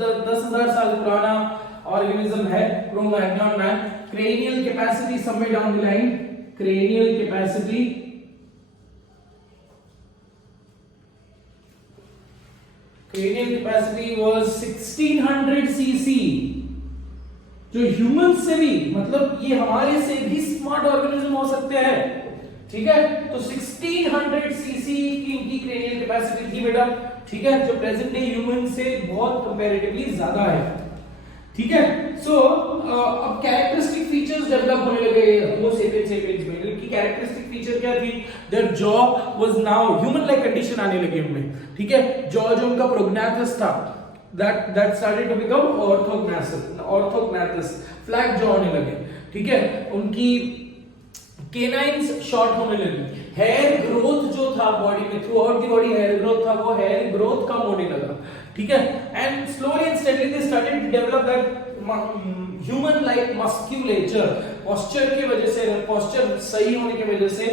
10,000 साल पुराना ऑर्गेनिज्म है Cro-Magnon man. Cranial capacity somewhere down the line, cranial capacity was 1600 cc. जो ह्यूमन से भी, मतलब ये हमारे से भी स्मार्ट ऑर्गेनिज्म हो सकते हैं. ठीक है. तो 1600 सीसी की इनकी क्रेनियल कैपेसिटी थी बेटा. ठीक है. जो प्रेजेंट डे ह्यूमन से बहुत कंपैरेटिवली ज्यादा है. ठीक है. सो अब कैरेक्टरिस्टिक फीचर्स डेवलप होने लगे होमो सेपियंस सेपियंस में. इनकी कैरेक्टरिस्टिक फीचर क्या थी? Their jaw was now human like condition आने लगी उनमें. ठीक है. जॉ जो उनका प्रोग्नाथस था, that started to become orthognathus, flat jaw होने लगे. ठीक है. उनकी केनाइन्स शॉर्ट होने लगी. हेयर ग्रोथ जो था बॉडी में, throughout the body hair growth था, वो हेयर ग्रोथ कम होने लगा. ठीक है. And slowly and steadily they started to develop that human like musculature. Posture की वजह से, पोस्चर सही होने की वजह से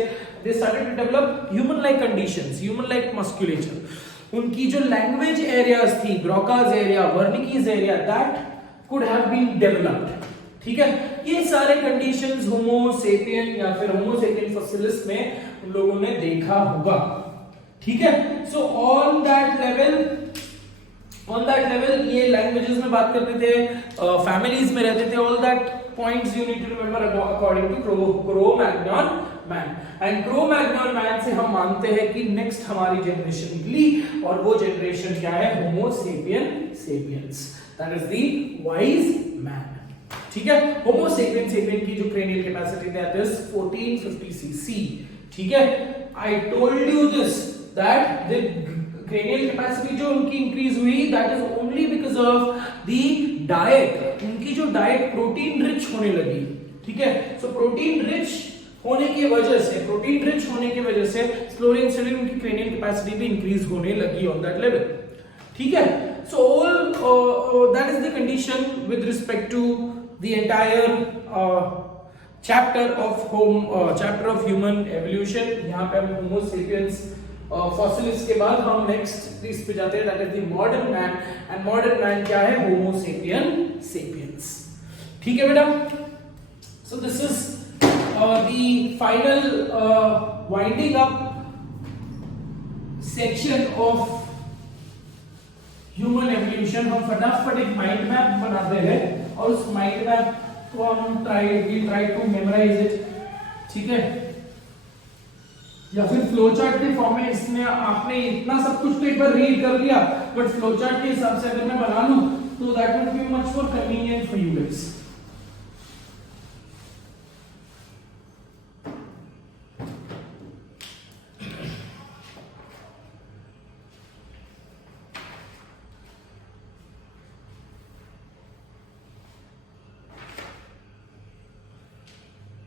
they started to develop human like conditions, human like musculature. उनकी जो लैंग्वेज एरियाज थी, Broca's area, Wernicke's area, that could have been developed. ठीक है. ये सारे कंडीशंस होमो सेपियन या फिर होमो सेपियन फॉसिलिस में उन लोगों ने देखा होगा. ठीक है. सो ऑन दैट लेवल ये लैंग्वेजेस में बात करते थे, फैमिलीज में रहते थे. All that points you need to remember according to Cro-Magnon man. And Cro-Magnon man से हम मानते हैं कि नेक्स्ट हमारी जनरेशन निकली, और वो जनरेशन क्या है? Homo sapien sapiens, that is the wise man. ठीक है. होमो सेपियन सेपियन की जो cranial capacity that is 1450 CC. ठीक है. I told you this that the cranial capacity जो उनकी इंक्रीज हुई, that is only because of the diet. उनकी जो डाइट प्रोटीन रिच होने लगी. ठीक है. सो प्रोटीन रिच होने की वजह से स्लोली एंड स्टेडली उनकी क्रेनियल कैपेसिटी भी इंक्रीज होने लगी ऑन दैट लेवल. ठीक है. So all that is the condition with respect to the entire chapter of human evolution. यहाँ पे हम होमो सेपियंस फॉसिलिस के बाद हम नेक्स्ट इस पे जाते हैं, that is the modern man. And modern man क्या है? Homo sapien sapiens. ठीक है बेटा. So this is the final winding up section of human evolution. हम फटाफट एक माइंड मैप बनाते हैं, और उस माइंड मैप को हम try to memorize it. ठीक है. या फिर फ्लो चार्ट के फॉर्म में, इसमें आपने इतना सब कुछ तो एक बार रीड कर लिया, बट फ्लो चार्ट के हिसाब से अगर मैं बना लूं तो that would be much more convenient for you guys.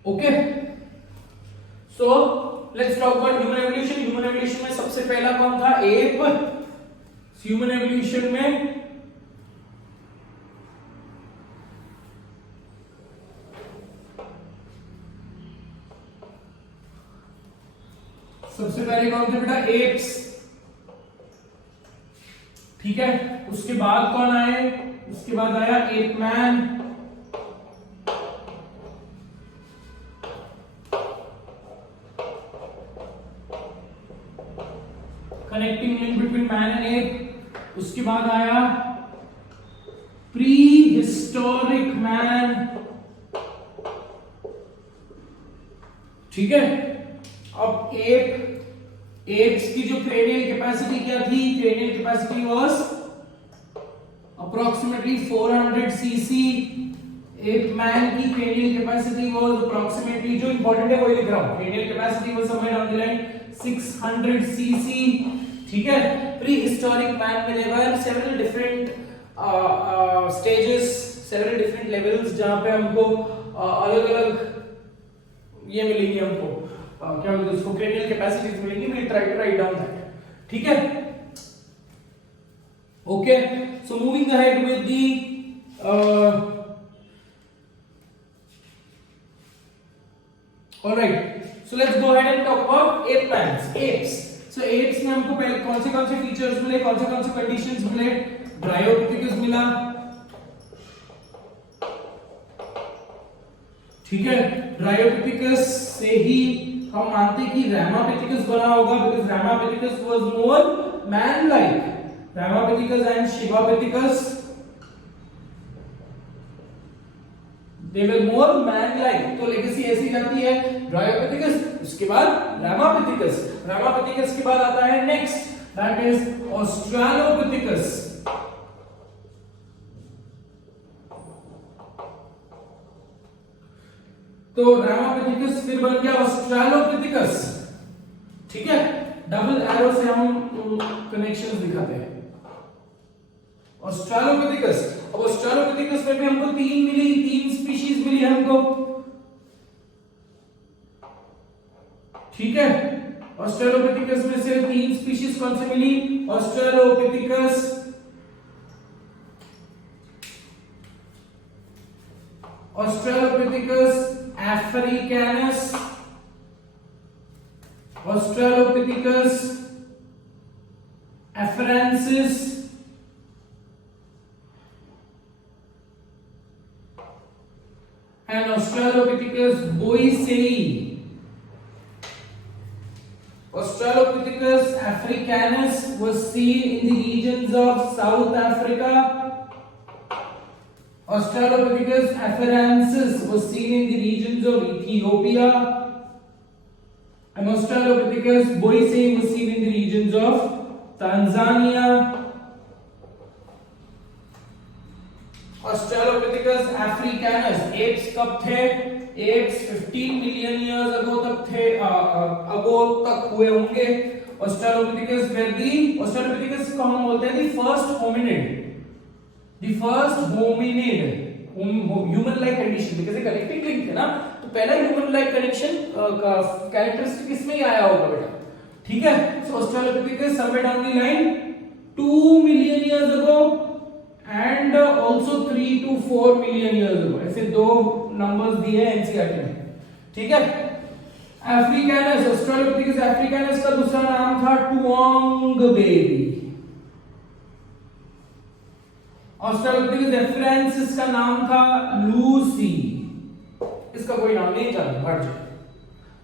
Okay, so let's talk about human evolution. Human evolution में सबसे पहला कौन था? एप। ह्यूमन एवोल्यूशन में सबसे पहले कौन थे बेटा? एप्स। ठीक है, उसके बाद कौन आए? उसके बाद आया app man, connecting link between man and app. उसके बाद आया प्री हिस्टोरिक मैन। ठीक है, अब एप्स की जो क्रेनियल कैपेसिटी क्या थी? Cranial capacity was approximately 400 cc. Ape man की क्रेनियल कैपेसिटी वाज अप्रोक्सीमेटली, जो इंपॉर्टेंट है वही लिख रहा हूं, cranial capacity was somewhere on the line 600 cc. ठीक है, प्री हिस्टोरिक मैन में there were several different stages, several different levels, जहां पे हमको अलग अलग ये मिलेंगे, हमको क्या बोलते हैं उसको, क्रेनियल कैपेसिटीज मिलेंगी। We try to write down that. ठीक है, okay, so moving ahead with the alright, so let's go ahead and talk about ape mans, apes. So apes में हमको पहले कौन से फीचर्स मिले, कौन से कंडीशंस मिले? ड्रायोपिथिकस मिला। ठीक है, ड्रायोपिथिकस से ही हम मानते हैं कि रामापिथिकस बना होगा, because Ramapithecus was more man like. Ramapithecus and शिवापिथिकस, they were more man like, तो लेगेसी ऐसी जाती है ड्रायोपिथिकस, उसके बाद रामापिथिकस। रामापिथिकस के बाद आता है नेक्स्ट, दैट इज ऑस्ट्रालोपिथिकस। तो रामापिथिकस फिर बन गया ऑस्ट्रालोपिथिकस। ठीक है, डबल एरो से हम कनेक्शंस दिखाते हैं। ऑस्ट्रालोपिथिकस, अब ऑस्ट्रालोपिथिकस में भी हमको तीन स्पीशीज मिली हमको। ठीक है, ऑस्ट्रालोपिथिकस में से 3 स्पीशीज कौन से मिली? ऑस्ट्रालोपिथिकस अफ्रीकानस, ऑस्ट्रालोपिथिकस अफ्रांसिस, and Australopithecus boisei. Australopithecus africanus was seen in the regions of South Africa. Australopithecus afarensis was seen in the regions of Ethiopia. And Australopithecus boisei was seen in the regions of Tanzania. Australopithecus africanus, apes कब थे? apes 15 million years अगो तक थे, अगो तक हुए होंगे। Australopithecus were the, Australopithecus को हम बोलते हैं the first hominid, human like condition, because ये कनेक्टिंग लिंक है ना, तो पहला ह्यूमन लाइक कनेक्शन का कैरेक्टरिस्टिक इसमें ही आया होगा बेटा। ठीक है, सो Australopithecus somewhere down the line 2 million years ago and also 3 to 4 million years ago, ऐसे दो नंबर्स दिए हैं एनसीईआरटी में। ठीक है, अफ्रीकानस, ऑस्ट्रालोपिथेकस अफ्रीकानस का दूसरा नाम था टुआंग बेबी। ऑस्ट्रालोपिथेकस अफ्रांसिस का नाम था लूसी। इसका कोई नाम नहीं जाना, हट जाए।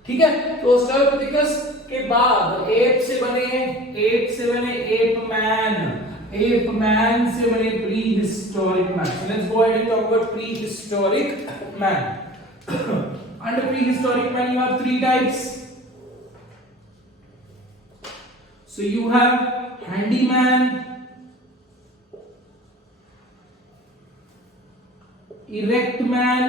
ठीक है, तो ऑस्ट्रालोपिथेकस के बाद एप से बने एप मैन से बने pre historic man. So let's go ahead and talk about prehistoric man. Under prehistoric man you have 3 types. So you have handyman, erect man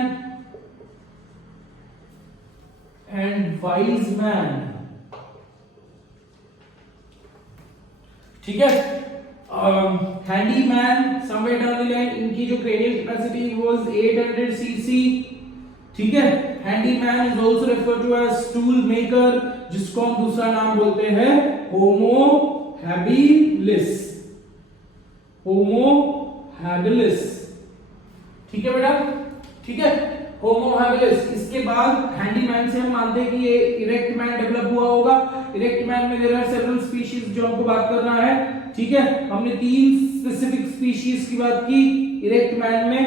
and wise man. ठीक है, handyman somewhere down the line इनकी जो cranial capacity was 800 cc। ठीक है, handyman is also referred to as tool maker, जिसको हम दूसरा नाम बोलते हैं होमो हैबिलिस। होमो हैबिलिस, ठीक है बेटा, ठीक है, होमो हैबिलिस। इसके बाद हैंडीमैन से हम मानते हैं कि ये इरेक्ट मैन डेवलप हुआ होगा। इरेक्ट मैन में देयर आर सेवरल स्पीशीज जो हमको बात करना है, ठीक है। हमने 3 स्पेसिफिक स्पीशीज की बात की इरेक्ट मैन में।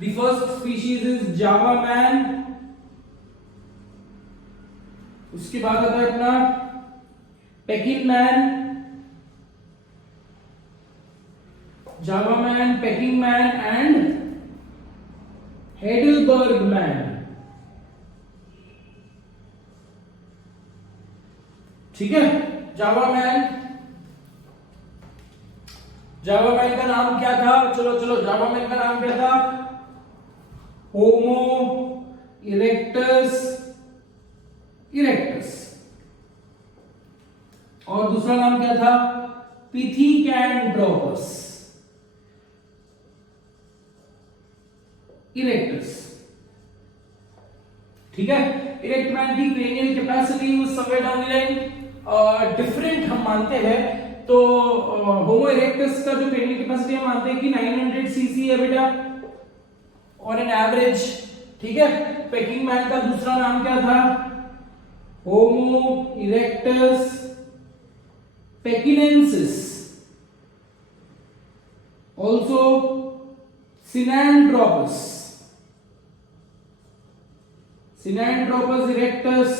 The first species is Java man, उसके बाद आता है अपना packing man, Java man, Peking man and Heidelberg man, ठीक है। जावा मैन का नाम क्या था? चलो जावा मैन का नाम क्या था? होमो इरेक्टस और दूसरा नाम क्या था? पिथिकैंथ्रोपस इरेक्टस, ठीक है। इरेक्ट मैन की क्रेनियल कैपेसिटी उस somewhere down the line different हम मानते हैं। तो होमो इरेक्टस का जो क्रेनियल कैपेसिटी हम मानते हैं कि 900 सीसी है बेटा ऑन एन एवरेज, ठीक है। पेकिंग मैन का दूसरा नाम क्या था? Homo erectus pekinensis, also Sinanthropus erectus,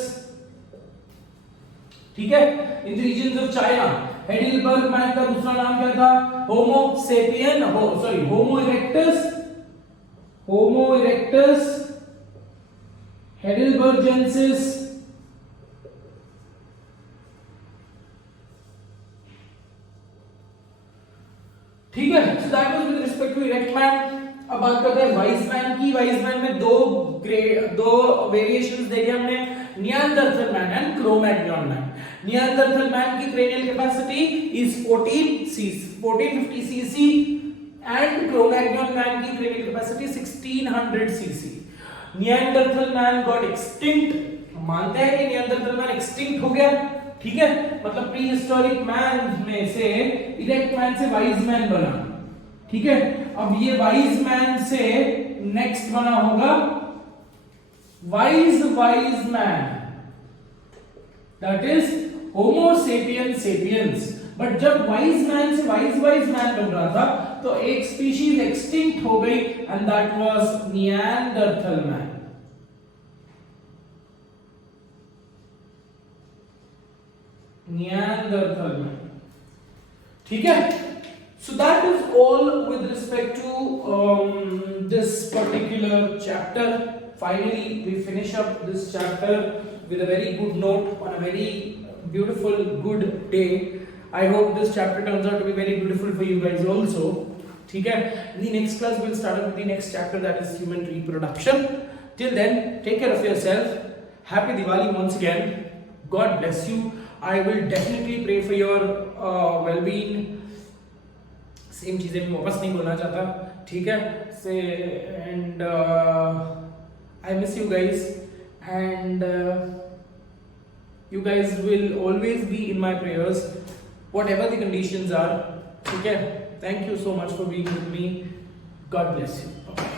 ठीक है, in the regions of China. Heidelberg man का दूसरा नाम क्या था? होमो इरेक्टस हेडलबर्जेंसिस, ठीक है। So that was with respect to erect man. अब बात करते हैं वाइज मैन की। वाइज मैन में दो वेरिएशंस देखे हमने, Neanderthal man and Cro Magnon man. Neanderthal man की cranial capacity is 1450 CC and Cro Magnon man की cranial capacity 1600 CC. Neanderthal man got extinct, मानते हैं कि नियांडरथल मैन एक्सटिंक्ट हो गया, ठीक है। मतलब प्री हिस्टोरिक मैन में से इरेक्ट मैन से वाइज मैन बना, ठीक है। अब ये वाइज मैन से नेक्स्ट बना होगा wise man, that is Homo sapiens sapiens. But जब वाइज मैन से वाइज मैन बन रहा था तो एक स्पीशीज एक्सटिंक्ट हो गई एंड दैट वाज नियांडरथल मैन। ठीक है। So that is all with respect to this particular chapter. Finally, we finish up this chapter with a very good note on a very beautiful, good day. I hope this chapter turns out to be very beautiful for you guys also. ठीक है. In the next class, we'll start with the next chapter, that is human reproduction. Till then, take care of yourself. Happy Diwali once again. God bless you. I will definitely pray for your well-being. Same चीजें मैं वापस नहीं बोलना चाहता, ठीक है। से and I miss you guys and you guys will always be in my prayers whatever the conditions are, ठीक है। Thank you so much for being with me. God bless you. Bye.